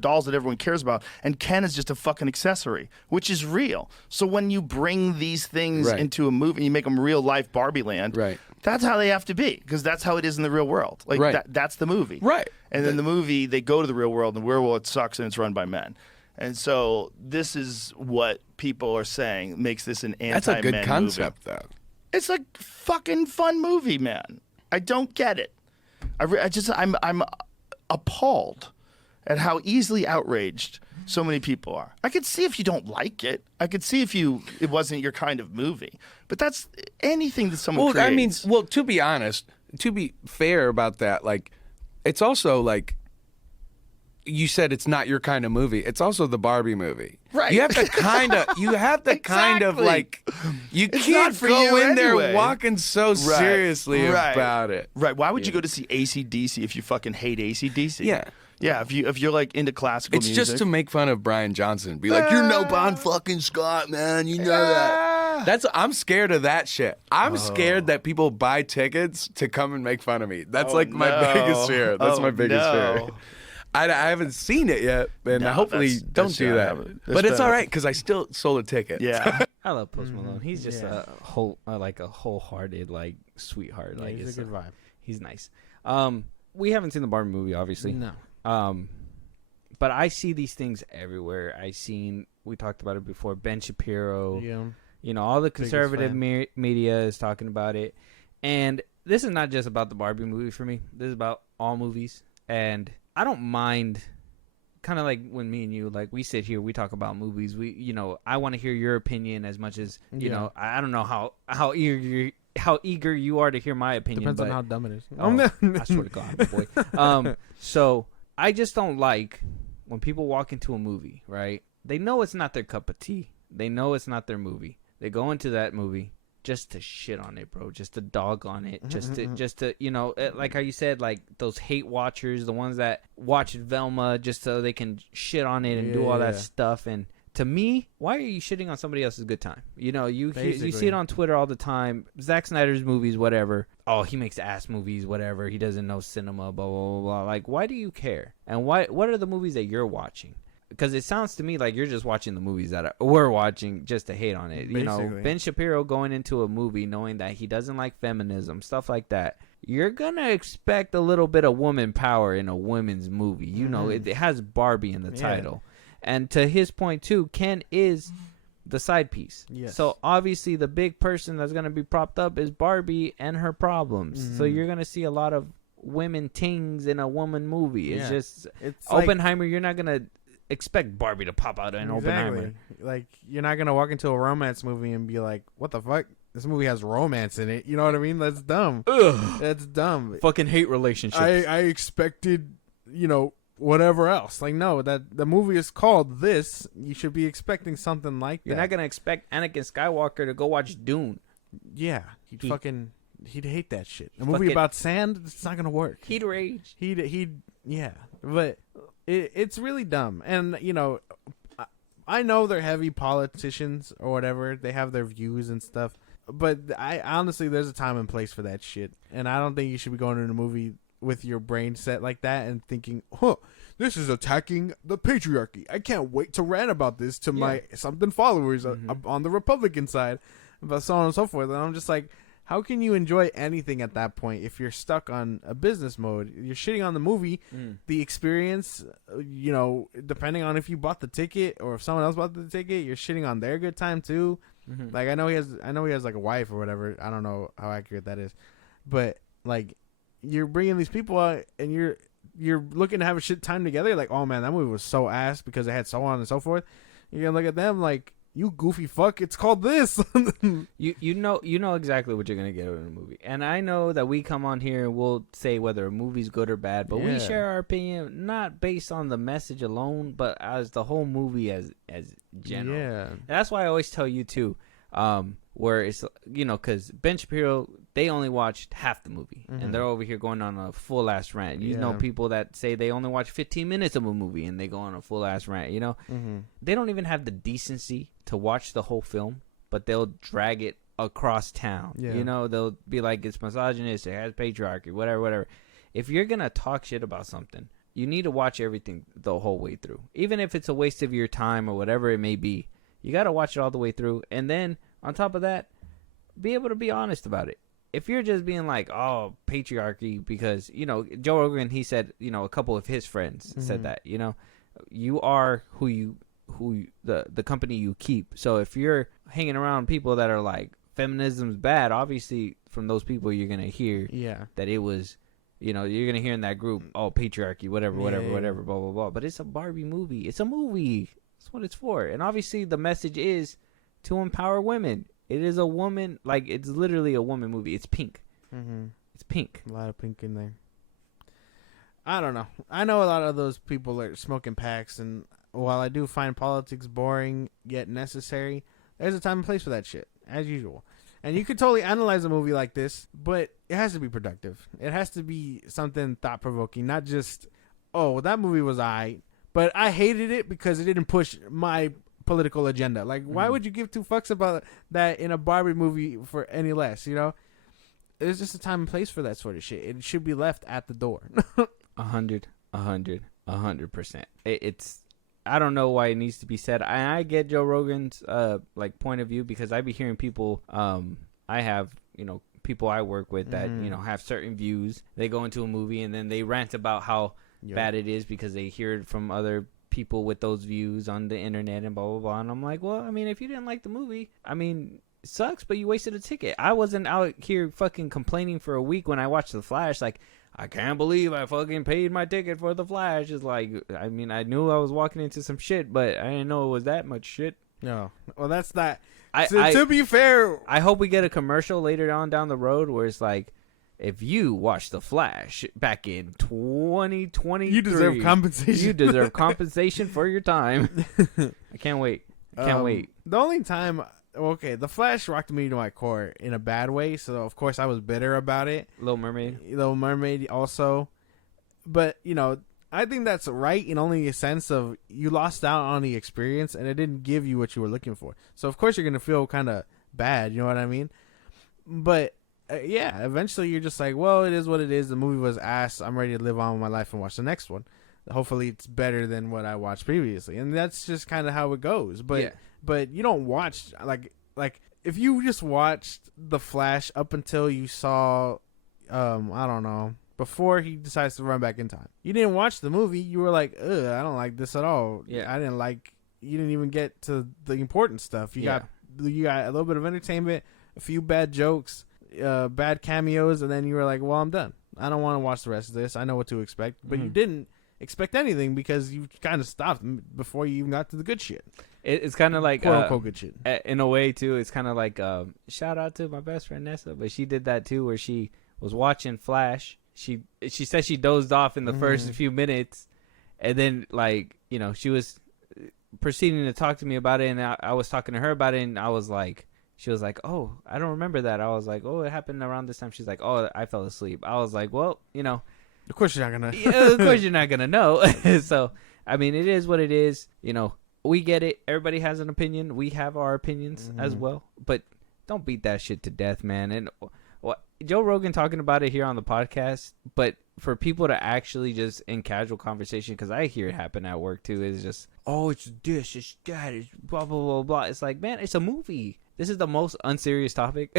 dolls that everyone cares about, and Ken is just a fucking accessory, which is real. So when you bring these things into a movie and you make them real life Barbie land, that's how they have to be, because that's how it is in the real world. Like that's the movie. Right. And then the movie, they go to the real world, and the real world sucks, and it's run by men. And so this is what people are saying makes this an anti-men movie. That's a good concept, though. It's a fucking fun movie, man. I don't get it. I'm appalled at how easily outraged so many people are. I could see if you don't like it. I could see if it wasn't your kind of movie. But that's anything that someone creates. To be honest, to be fair about that, like, it's also like, you said it's not your kind of movie. It's also the Barbie movie. Right. You have to kind of Exactly. like, you It's can't not for go you in there anyway. walking so seriously about it. Right. Why would you go to see AC/DC if you fucking hate AC/DC? Yeah. Yeah, if you're like into classical It's music. just to make fun of Brian Johnson. Be like, you're no Bon fucking Scott, man. You know that. I'm scared of that shit. I'm scared that people buy tickets to come and make fun of me. That's my biggest fear. That's my biggest fear. I haven't seen it yet, and hopefully don't do that. But it's all right, because I still sold a ticket. Yeah. I love Post Malone. He's just a wholehearted, like, sweetheart. Yeah, like, he's a good vibe. He's nice. We haven't seen the Barbie movie, obviously. No. But I see these things everywhere. We talked about it before, Ben Shapiro. Yeah. You know, all the conservative media is talking about it. And this is not just about the Barbie movie for me. This is about all movies. And I don't mind, kind of like when me and you, like, we sit here, we talk about movies. I want to hear your opinion as much as, you know, I don't know how eager you are to hear my opinion. Depends on how dumb it is. I swear to God, boy. So I just don't like when people walk into a movie, right? They know it's not their cup of tea. They know it's not their movie. They go into that movie just to shit on it, bro. Just to dog on it. Just to, you know, like how you said, like those hate watchers, the ones that watch Velma just so they can shit on it and do all that stuff. And to me, why are you shitting on somebody else's good time? You know, you see it on Twitter all the time. Zack Snyder's movies, whatever. Oh, he makes ass movies, whatever. He doesn't know cinema, blah, blah, blah, blah. Like, why do you care? And what are the movies that you're watching? Because it sounds to me like you're just watching the movies that we're watching just to hate on it. Basically. You know, Ben Shapiro going into a movie knowing that he doesn't like feminism, stuff like that. You're going to expect a little bit of woman power in a women's movie. You know, it has Barbie in the title. And to his point, too, Ken is the side piece. Yes. So, obviously, the big person that's going to be propped up is Barbie and her problems. So, you're going to see a lot of women tings in a woman movie. It's Oppenheimer, you're not going to expect Barbie to pop out in Oppenheimer. Like, you're not going to walk into a romance movie and be like, what the fuck? This movie has romance in it. You know what I mean? That's dumb. Ugh. That's dumb. Fucking hate relationships. I expected, you know, whatever else. Like, no, that the movie is called this. You should be expecting something like that. You're not gonna expect Anakin Skywalker to go watch Dune. Yeah, he'd hate that shit. A movie about sand, it's not gonna work. He'd rage. Yeah, but it's really dumb. And you know, I know they're heavy politicians or whatever. They have their views and stuff. But I honestly, there's a time and place for that shit. And I don't think you should be going to a movie with your brain set like that and thinking, this is attacking the patriarchy. I can't wait to rant about this to my something followers on the Republican side, about so on and so forth. And I'm just like, how can you enjoy anything at that point if you're stuck on a business mode? You're shitting on the movie, the experience, you know, depending on if you bought the ticket or if someone else bought the ticket, you're shitting on their good time too. Like, I know he has like a wife or whatever. I don't know how accurate that is, but like, you're bringing these people out and you're looking to have a shit time together. Like, oh man, that movie was so ass because it had so on and so forth. You're gonna look at them like, you goofy fuck, it's called this. you know exactly what you're gonna get in a movie. And I know that we come on here and we'll say whether a movie's good or bad, but we share our opinion not based on the message alone, but as the whole movie as general. Yeah. And that's why I always tell you too, where it's, you know, because Ben Shapiro they only watched half the movie, and they're over here going on a full ass rant. You know, people that say they only watch 15 minutes of a movie and they go on a full ass rant. You know, they don't even have the decency to watch the whole film, but they'll drag it across town. Yeah. You know, they'll be like, it's misogynist, it has patriarchy, whatever. If you're gonna talk shit about something, you need to watch everything the whole way through, even if it's a waste of your time or whatever it may be. You got to watch it all the way through, and then on top of that, be able to be honest about it. If you're just being like, oh, patriarchy, because, you know, Joe Rogan, he said, you know, a couple of his friends said that, you know, you are the company you keep. So if you're hanging around people that are like, feminism's bad, obviously from those people you're going to hear that it was, you know, you're going to hear in that group, oh, patriarchy, whatever, blah, blah, blah. But it's a Barbie movie. It's a movie. That's what it's for. And obviously the message is to empower women. It is a woman, like, it's literally a woman movie. It's pink. It's pink. A lot of pink in there. I don't know. I know a lot of those people are smoking packs, and while I do find politics boring yet necessary, there's a time and place for that shit, as usual. And you could totally analyze a movie like this, but it has to be productive. It has to be something thought-provoking, not just, oh, well, that movie was aight, but I hated it because it didn't push my political agenda. Like, why would you give two fucks about that in a Barbie movie for any less, you know? There's just a time and place for that sort of shit. It should be left at the door. 100%. It's, I don't know why it needs to be said. I get Joe Rogan's like point of view, because I be hearing people, I have, you know, people I work with that, you know, have certain views. They go into a movie and then they rant about how bad it is because they hear it from other people with those views on the internet and blah blah blah. And I'm like, well, I mean, if you didn't like the movie, I mean, it sucks, but you wasted a ticket. I wasn't out here fucking complaining for a week when I watched The Flash, like, I can't believe I fucking paid my ticket for The Flash. It's like, I mean, I knew I was walking into some shit, but I didn't know it was that much shit. No, well, that's not. To be fair, I hope we get a commercial later on down the road where it's like, if you watched The Flash back in 2020, you deserve compensation. You deserve compensation for your time. I can't wait. Can't wait. The only time, okay, The Flash rocked me to my core in a bad way, so of course I was bitter about it. Little Mermaid also. But, you know, I think that's right in only a sense of you lost out on the experience and it didn't give you what you were looking for. So of course you're going to feel kind of bad, you know what I mean? But yeah, eventually you're just like, well, it is what it is. The movie was ass. I'm ready to live on with my life and watch the next one. Hopefully it's better than what I watched previously. And that's just kind of how it goes. But but you don't watch, like if you just watched The Flash up until you saw, I don't know, before he decides to run back in time. You didn't watch the movie. You were like, ugh, I don't like this at all. Yeah. You didn't even get to the important stuff. You got a little bit of entertainment, a few bad jokes, bad cameos, and then you were like, well, I'm done. I don't want to watch the rest of this. I know what to expect. But you didn't expect anything because you kind of stopped before you even got to the good shit. It's kind of like quote-unquote good shit. In a way, too. It's kind of like, shout out to my best friend Nessa, but she did that, too, where she was watching Flash. She said she dozed off in the first few minutes, and then, like, you know, she was proceeding to talk to me about it, and I was talking to her about it, and I was like, she was like, oh, I don't remember that. I was like, oh, it happened around this time. She's like, oh, I fell asleep. I was like, well, you know. Of course you're not going to. Yeah, of course you're not going to know. So, I mean, it is what it is. You know, we get it. Everybody has an opinion. We have our opinions as well. But don't beat that shit to death, man. And Joe Rogan talking about it here on the podcast, but for people to actually just in casual conversation, because I hear it happen at work too, is just, oh, it's this, it's that, it's blah, blah, blah, blah. It's like, man, it's a movie. This is the most unserious topic.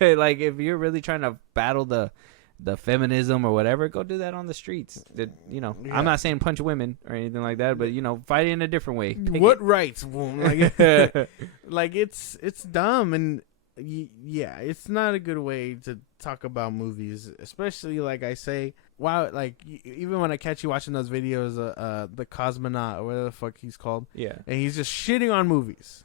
Like, if you're really trying to battle the feminism or whatever, go do that on the streets. You know, I'm not saying punch women or anything like that, but, you know, fight it in a different way. What rights? Like, like it's dumb, and yeah, it's not a good way to talk about movies, especially, like I say, wow, like even when I catch you watching those videos, the cosmonaut or whatever the fuck he's called, and he's just shitting on movies,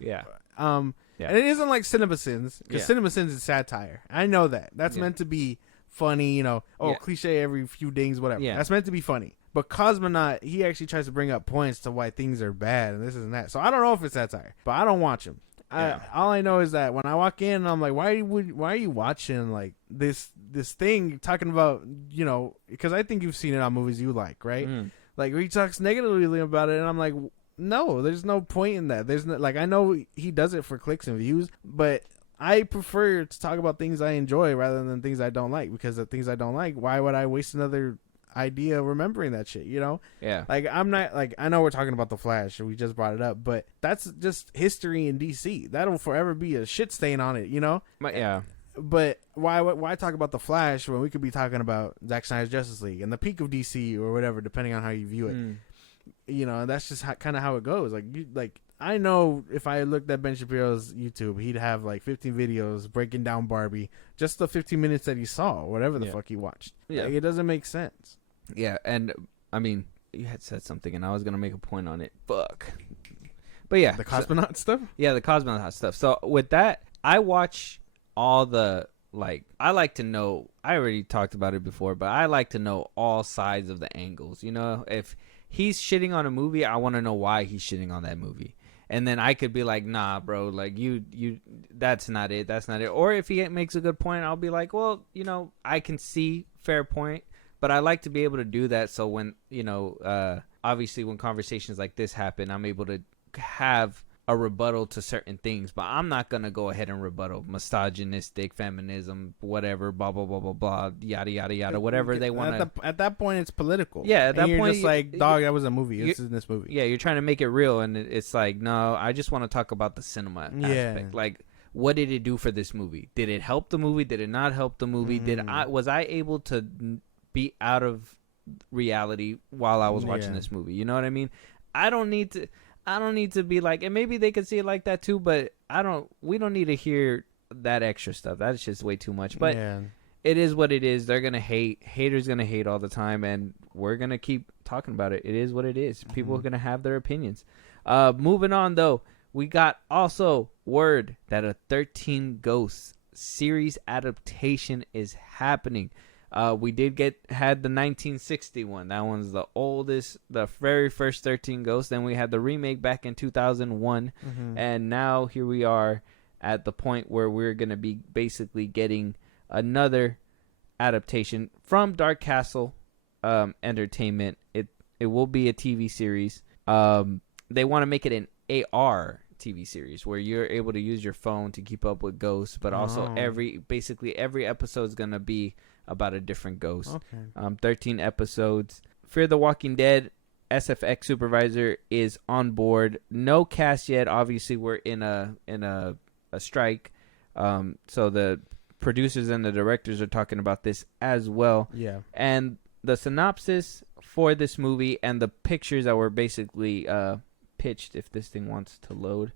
and it isn't like CinemaSins, because CinemaSins is satire. I know that that's meant to be funny, you know, cliche every few dings, whatever. That's meant to be funny. But Cosmonaut, he actually tries to bring up points to why things are bad and this and that. So I don't know if it's satire, but I don't watch him. All I know is that when I walk in, I'm like, why are you watching like this thing talking about, you know, because I think you've seen it on movies you like, right? Like he talks negatively about it, and I'm like, no, there's no point in that. There's no, like, I know he does it for clicks and views, but I prefer to talk about things I enjoy rather than things I don't like, because the things I don't like, why would I waste another idea remembering that shit, you know? Yeah. Like, I'm not, like, I know we're talking about The Flash, we just brought it up, but that's just history in DC. That'll forever be a shit stain on it, you know? Yeah. But why talk about The Flash when we could be talking about Zack Snyder's Justice League and the peak of DC or whatever, depending on how you view it. You know, and that's just kind of how it goes. Like, I know if I looked at Ben Shapiro's YouTube, he'd have like 15 videos breaking down Barbie, just the 15 minutes that he saw, whatever the fuck he watched. Yeah. Like, it doesn't make sense. Yeah, and I mean, you had said something, and I was gonna make a point on it. Fuck. But yeah, The cosmonaut stuff? yeah, the cosmonaut stuff. So with that, I watch all the, like, I like to know. I already talked about it before, but I like to know all sides of the angles. You know, if he's shitting on a movie, I want to know why he's shitting on that movie. And then I could be like, nah, bro, like, you, that's not it. That's not it. Or if he makes a good point, I'll be like, well, you know, I can see, fair point. But I like to be able to do that. So when, you know, obviously when conversations like this happen, I'm able to have a rebuttal to certain things. But I'm not going to go ahead and rebuttal misogynistic, feminism, whatever, blah, blah, blah, blah, blah, yada, yada, yada, whatever they want to. At that point, it's political. Yeah, at that you're point, just like, dog, that was a movie. This is this movie. Yeah, you're trying to make it real. And it's like, no, I just want to talk about the cinema aspect. Like, what did it do for this movie? Did it help the movie? Did it not help the movie? Was I able to be out of reality while I was watching this movie? You know what I mean? I don't need to be like, and maybe they could see it like that too, but we don't need to hear that extra stuff. That's just way too much. But it is what it is. They're gonna hate. Haters gonna hate all the time, and we're gonna keep talking about it. It is what it is. People are gonna have their opinions. Moving on though, we got also word that a 13 Ghosts series adaptation is happening. We had the 1961. That one's the oldest, the very first 13 Ghosts. Then we had the remake back in 2001. And now here we are at the point where we're going to be basically getting another adaptation from Dark Castle Entertainment. It will be a TV series. They want to make it an AR TV series where you're able to use your phone to keep up with ghosts, but also every episode is going to be about a different ghost. 13 episodes. Fear the Walking Dead SFX supervisor is on board. No cast yet. Obviously, we're in a strike. So the producers and the directors are talking about this as well. Yeah. And the synopsis for this movie and the pictures that were basically pitched, if this thing wants to load.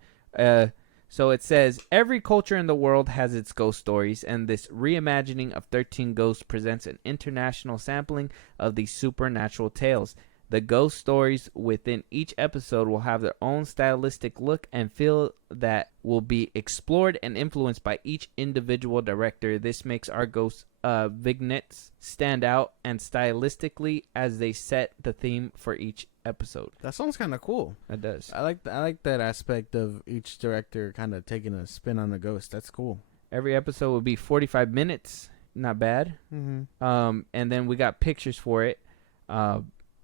So it says, every culture in the world has its ghost stories, and this reimagining of 13 Ghosts presents an international sampling of these supernatural tales. The ghost stories within each episode will have their own stylistic look and feel that will be explored and influenced by each individual director. This makes our ghost vignettes stand out and stylistically as they set the theme for each episode. That sounds kind of cool. It does. I like that aspect of each director kind of taking a spin on the ghost. That's cool. Every episode will be 45 minutes. Not bad. And then we got pictures for it.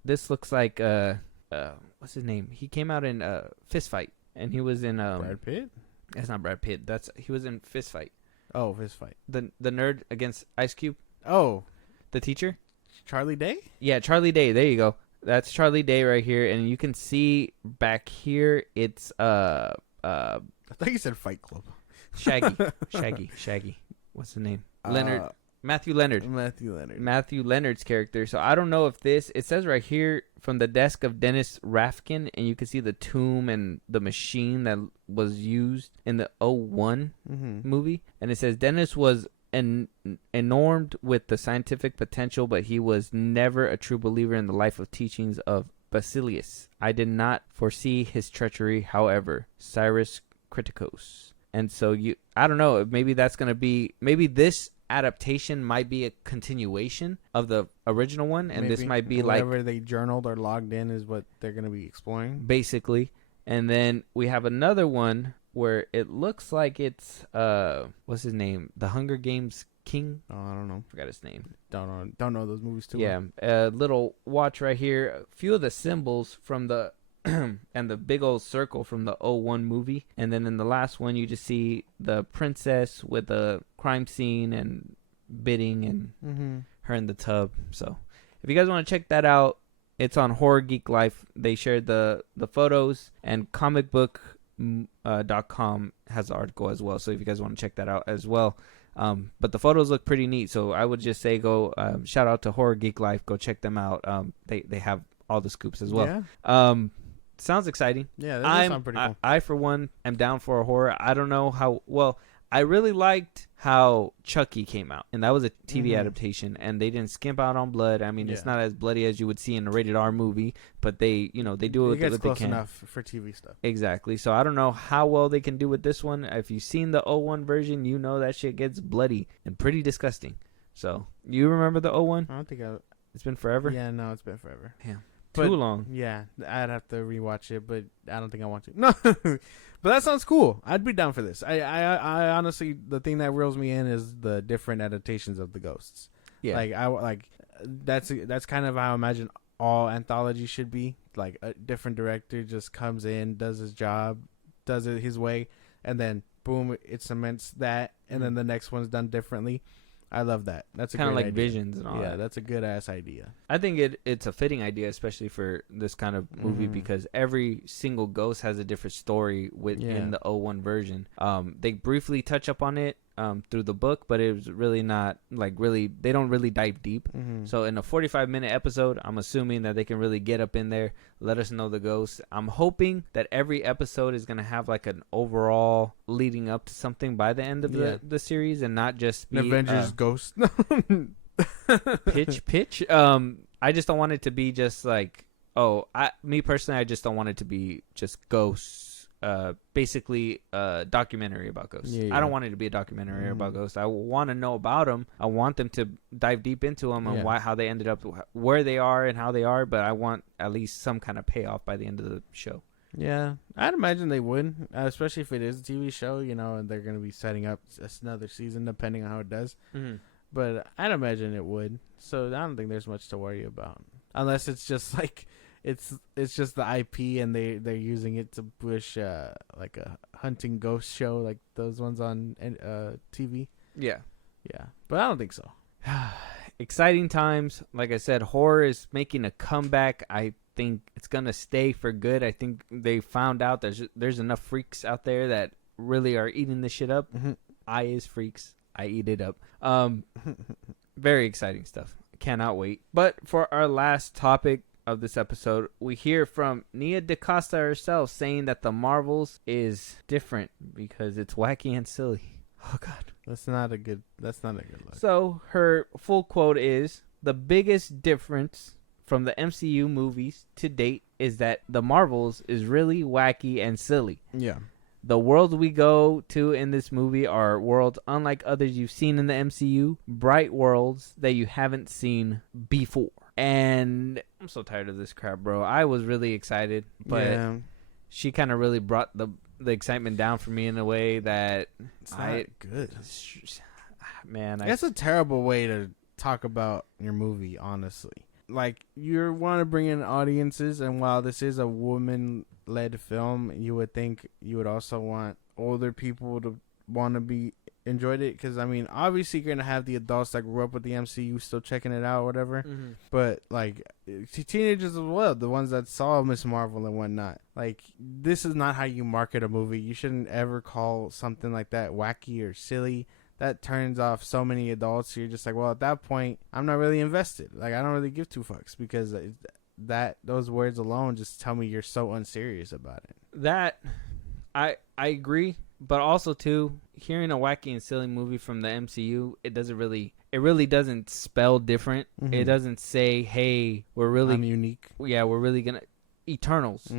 This looks like what's his name? He came out in Fist Fight, and he was in Brad Pitt. That's not Brad Pitt. He was in Fist Fight. Oh, Fist Fight. The nerd against Ice Cube. Oh, the teacher. Charlie Day. Yeah, Charlie Day. There you go. That's Charlie Day right here, and you can see back here. It's I thought you said Fight Club. Shaggy. What's the name? Leonard. Matthew Leonard. Matthew Leonard's character. So I don't know if it says right here from the desk of Dennis Rafkin, and you can see the tomb and the machine that was used in the 01 movie. And it says Dennis was enormed with the scientific potential, but he was never a true believer in the life of teachings of Basilius. I did not foresee his treachery, however. Cyrus Criticos. And so I don't know, maybe that's going to be, maybe this adaptation might be a continuation of the original one, and maybe this might be whatever they journaled or logged in is what they're going to be exploring, basically. And then we have another one where it looks like it's what's his name? The Hunger Games King. Oh, I don't know. Forgot his name. Don't know those movies too. Yeah, a little watch right here. A few of the symbols from the and the big old circle from the '01 movie, and then in the last one you just see the princess with a crime scene and bidding and her in the tub. So if you guys want to check that out, it's on Horror Geek Life. They shared the photos, and comicbook.com has the article as well. So if you guys want to check that out as well. But the photos look pretty neat. So I would just say go shout out to Horror Geek Life. Go check them out. They have all the scoops as well. Yeah. Sounds exciting. Yeah, that does sound pretty cool. I, for one, am down for a horror. I don't know how well. I really liked how Chucky came out, and that was a TV adaptation, and they didn't skimp out on blood. I mean, it's not as bloody as you would see in a rated R movie, but they do it with what they can. Enough for TV stuff. Exactly. So I don't know how well they can do with this one. If you've seen the '01 version, you know that shit gets bloody and pretty disgusting. So you remember the '01? I don't think It's been forever. Yeah, no, it's been forever. Damn. But, too long. Yeah, I'd have to rewatch it, but I don't think I want to. No, but that sounds cool. I'd be down for this. I honestly, the thing that reels me in is the different adaptations of the ghosts. Yeah, that's kind of how I imagine all anthologies should be. Like a different director just comes in, does his job, does it his way, and then boom, it cements that, and then the next one's done differently. I love that. That's a kind of like idea. Visions and all that. Yeah, that's a good ass idea. I think it's a fitting idea, especially for this kind of movie, because every single ghost has a different story within the '01 version. They briefly touch up on it through the book, but it was really not they don't really dive deep. So in a 45-minute episode, I'm assuming that they can really get up in there, let us know the ghosts. I'm hoping that every episode is going to have like an overall leading up to something by the end of the series, and not just be an Avengers ghost. pitch. I just don't want it to be just like, me personally, I just don't want it to be just ghosts. Basically a documentary about ghosts. I don't want it to be a documentary about ghosts. I want to know about them. I want them to dive deep into them and how they ended up where they are and how they are, but I want at least some kind of payoff by the end of the show. Yeah, I'd imagine they would, especially if it is a TV show, and they're going to be setting up another season depending on how it does. But I'd imagine it would. So I don't think there's much to worry about, unless it's just like it's just the IP and they're using it to push like a hunting ghost show like those ones on TV. Yeah, but I don't think so. Exciting times. Like I said, horror is making a comeback. I think it's gonna stay for good. I think they found out there's enough freaks out there that really are eating this shit up. I is freaks. I eat it up. Very exciting stuff. Cannot wait. But for our last topic of this episode, we hear from Nia DaCosta herself saying that the Marvels is different because it's wacky and silly. Oh God, that's not a good look. So her full quote is, "The biggest difference from the MCU movies to date is that the Marvels is really wacky and silly. Yeah. The worlds we go to in this movie are worlds unlike others you've seen in the MCU, bright worlds that you haven't seen before." And I'm so tired of this crap, bro. I was really excited, but she kind of really brought the excitement down for me in a way that it's not good. Man, that's a terrible way to talk about your movie, honestly. Like, you want to bring in audiences, and while this is a woman-led film, you would think you would also want older people to want to be enjoyed it, because I mean, obviously you're gonna have the adults that grew up with the MCU still checking it out or whatever, but like teenagers as well, the ones that saw Miss Marvel and whatnot. Like, this is not how you market a movie. You shouldn't ever call something like that wacky or silly. That turns off so many adults. You're just like, well, at that point I'm not really invested. Like, I don't really give two fucks, because those words alone just tell me you're so unserious about it. That I agree. But also, too, hearing a wacky and silly movie from the MCU, it really doesn't spell different. It doesn't say, hey, I'm unique. Yeah, we're really going to... Eternals.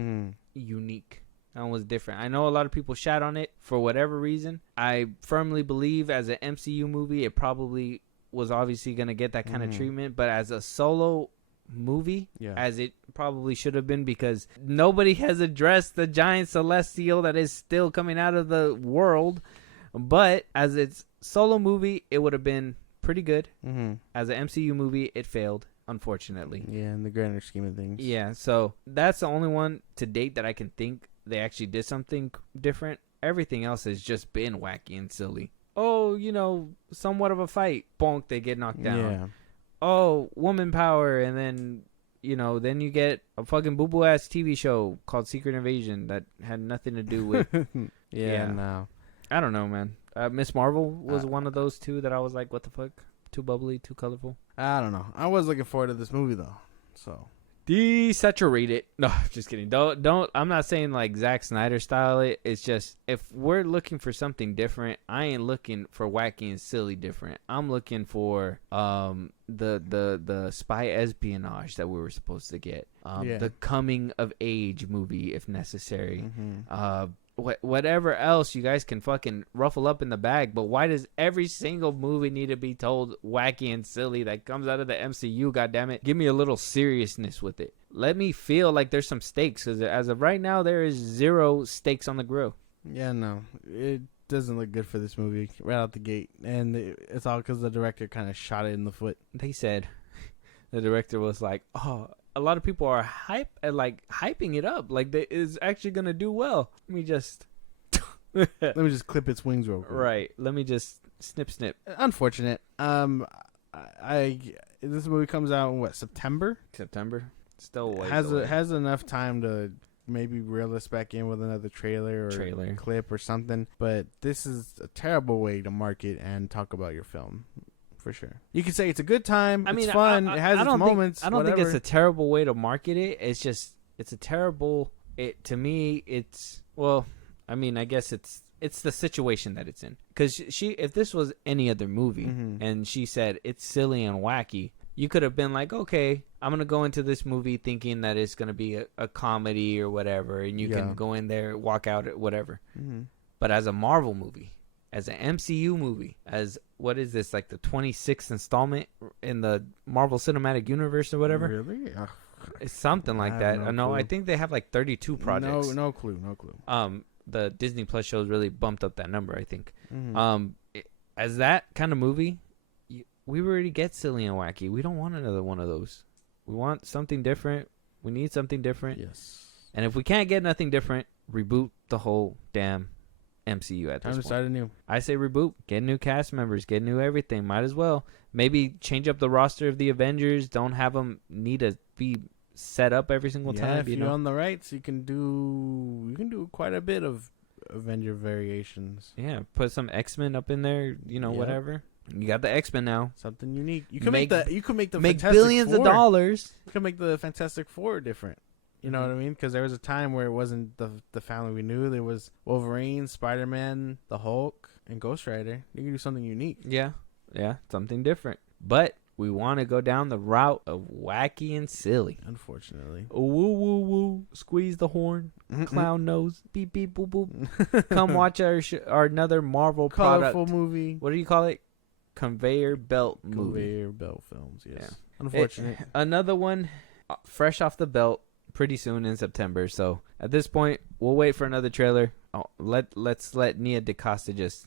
Unique. That one was different. I know a lot of people shat on it for whatever reason. I firmly believe as an MCU movie, it probably was obviously going to get that kind of treatment. But as a solo movie Yeah. as it probably should have been, because nobody has addressed the giant celestial that is still coming out of the world. But as its solo movie, it would have been pretty good. Mm-hmm. As an MCU movie, it failed, unfortunately. Yeah, in the grander scheme of things. Yeah, so that's the only one to date that I can think they actually did something different. Everything else has just been wacky and silly. Oh, somewhat of a fight. Bonk, they get knocked down. Yeah. Oh, woman power, and then then you get a fucking boo-boo ass TV show called Secret Invasion that had nothing to do with. Yeah, no. I don't know, man. Miss Marvel was one of those two that I was like, what the fuck? Too bubbly, too colorful. I don't know. I was looking forward to this movie though. So Desaturate it. No, just kidding. Don't. I'm not saying like Zack Snyder style it. It's just, if we're looking for something different, I ain't looking for wacky and silly different. I'm looking for the spy espionage that we were supposed to get. The coming of age movie if necessary. Mm-hmm. Whatever else you guys can fucking ruffle up in the bag, but why does every single movie need to be told wacky and silly that comes out of the MCU? Goddammit, give me a little seriousness with it. Let me feel like there's some stakes, because as of right now, there is 0 stakes on the grill. Yeah, no, it doesn't look good for this movie right out the gate, and it's all because the director kind of shot it in the foot. They said the director was like, "Oh, a lot of people are hyping it up, like it is actually gonna do well. Let me just clip its wings real quick." Right. Let me just snip. Unfortunate. This movie comes out in September. Still way has enough time to maybe reel us back in with another trailer clip or something. But this is a terrible way to market and talk about your film. For sure. You can say it's a good time. It's fun. It has its moments. I don't think it's a terrible way to market it. It's just, it's a terrible. To me, it's, well, I mean, I guess it's the situation that it's in. Because if this was any other movie, mm-hmm. and she said it's silly and wacky, you could have been like, okay, I'm going to go into this movie thinking that it's going to be a comedy or whatever, and you can go in there, walk out, whatever. Mm-hmm. But as a Marvel movie, as an MCU movie, as, what is this, like the 26th installment in the Marvel Cinematic Universe or whatever? Really? It's something like that. No, I think they have like 32 projects. No clue. The Disney Plus shows really bumped up that number, I think. Mm-hmm. As that kind of movie, we already get silly and wacky. We don't want another one of those. We want something different. We need something different. Yes. And if we can't get nothing different, reboot the whole damn MCU at this point. Time to start anew. I say reboot. Get new cast members. Get new everything. Might as well. Maybe change up the roster of the Avengers. Don't have them need to be set up every single time. If you own the rights, you can do quite a bit of Avenger variations. Yeah, put some X-Men up in there. Whatever. You got the X-Men now. Something unique. You can make the make Fantastic billions Four. of dollars. You can make the Fantastic Four different. You know what I mean? Because there was a time where it wasn't the family we knew. There was Wolverine, Spider-Man, the Hulk, and Ghost Rider. You can do something unique. Yeah, something different. But we want to go down the route of wacky and silly. Unfortunately. Woo, woo, woo. Squeeze the horn. Clown nose. Beep, beep, boop, boop. Come watch our another Marvel colorful product. movie. What do you call it? Conveyor belt movie. Conveyor belt films, yes. Yeah. Unfortunate. Another one fresh off the belt pretty soon in September. So at this point, we'll wait for another trailer. Let's let Nia DaCosta just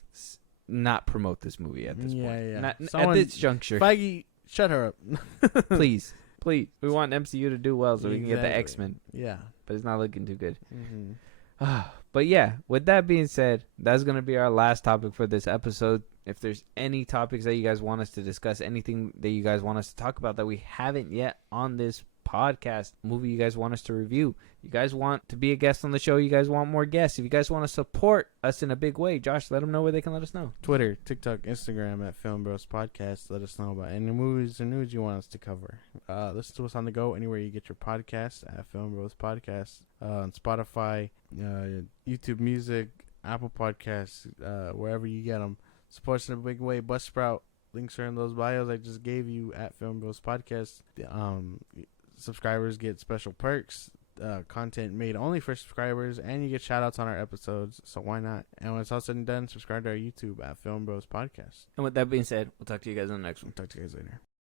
not promote this movie at this point. Yeah. At this juncture. Feige, shut her up. Please. We want MCU to do well so we can get the Exactly. X-Men. Yeah. But it's not looking too good. Mm-hmm. But yeah, with that being said, that's going to be our last topic for this episode. If there's any topics that you guys want us to discuss, anything that you guys want us to talk about that we haven't yet on this podcast, movie you guys want us to review, you guys want to be a guest on the show, you guys want more guests, if you guys want to support us in a big way, Josh, let them know where they can let us know. Twitter, TikTok, Instagram at Filmbros Podcast. Let us know about any movies or news you want us to cover. Listen to us on the go anywhere you get your podcasts at Filmbros Podcast, on Spotify, YouTube Music, Apple Podcasts, wherever you get them. Support us in a big way. Buzzsprout. Links are in those bios I just gave you at Filmbros Podcast. Subscribers get special perks, content made only for subscribers, and you get shout outs on our episodes, so why not? And when it's all said and done, subscribe to our YouTube at Filmbros Podcast. And with that being said, we'll talk to you guys on the next one. Talk to you guys later.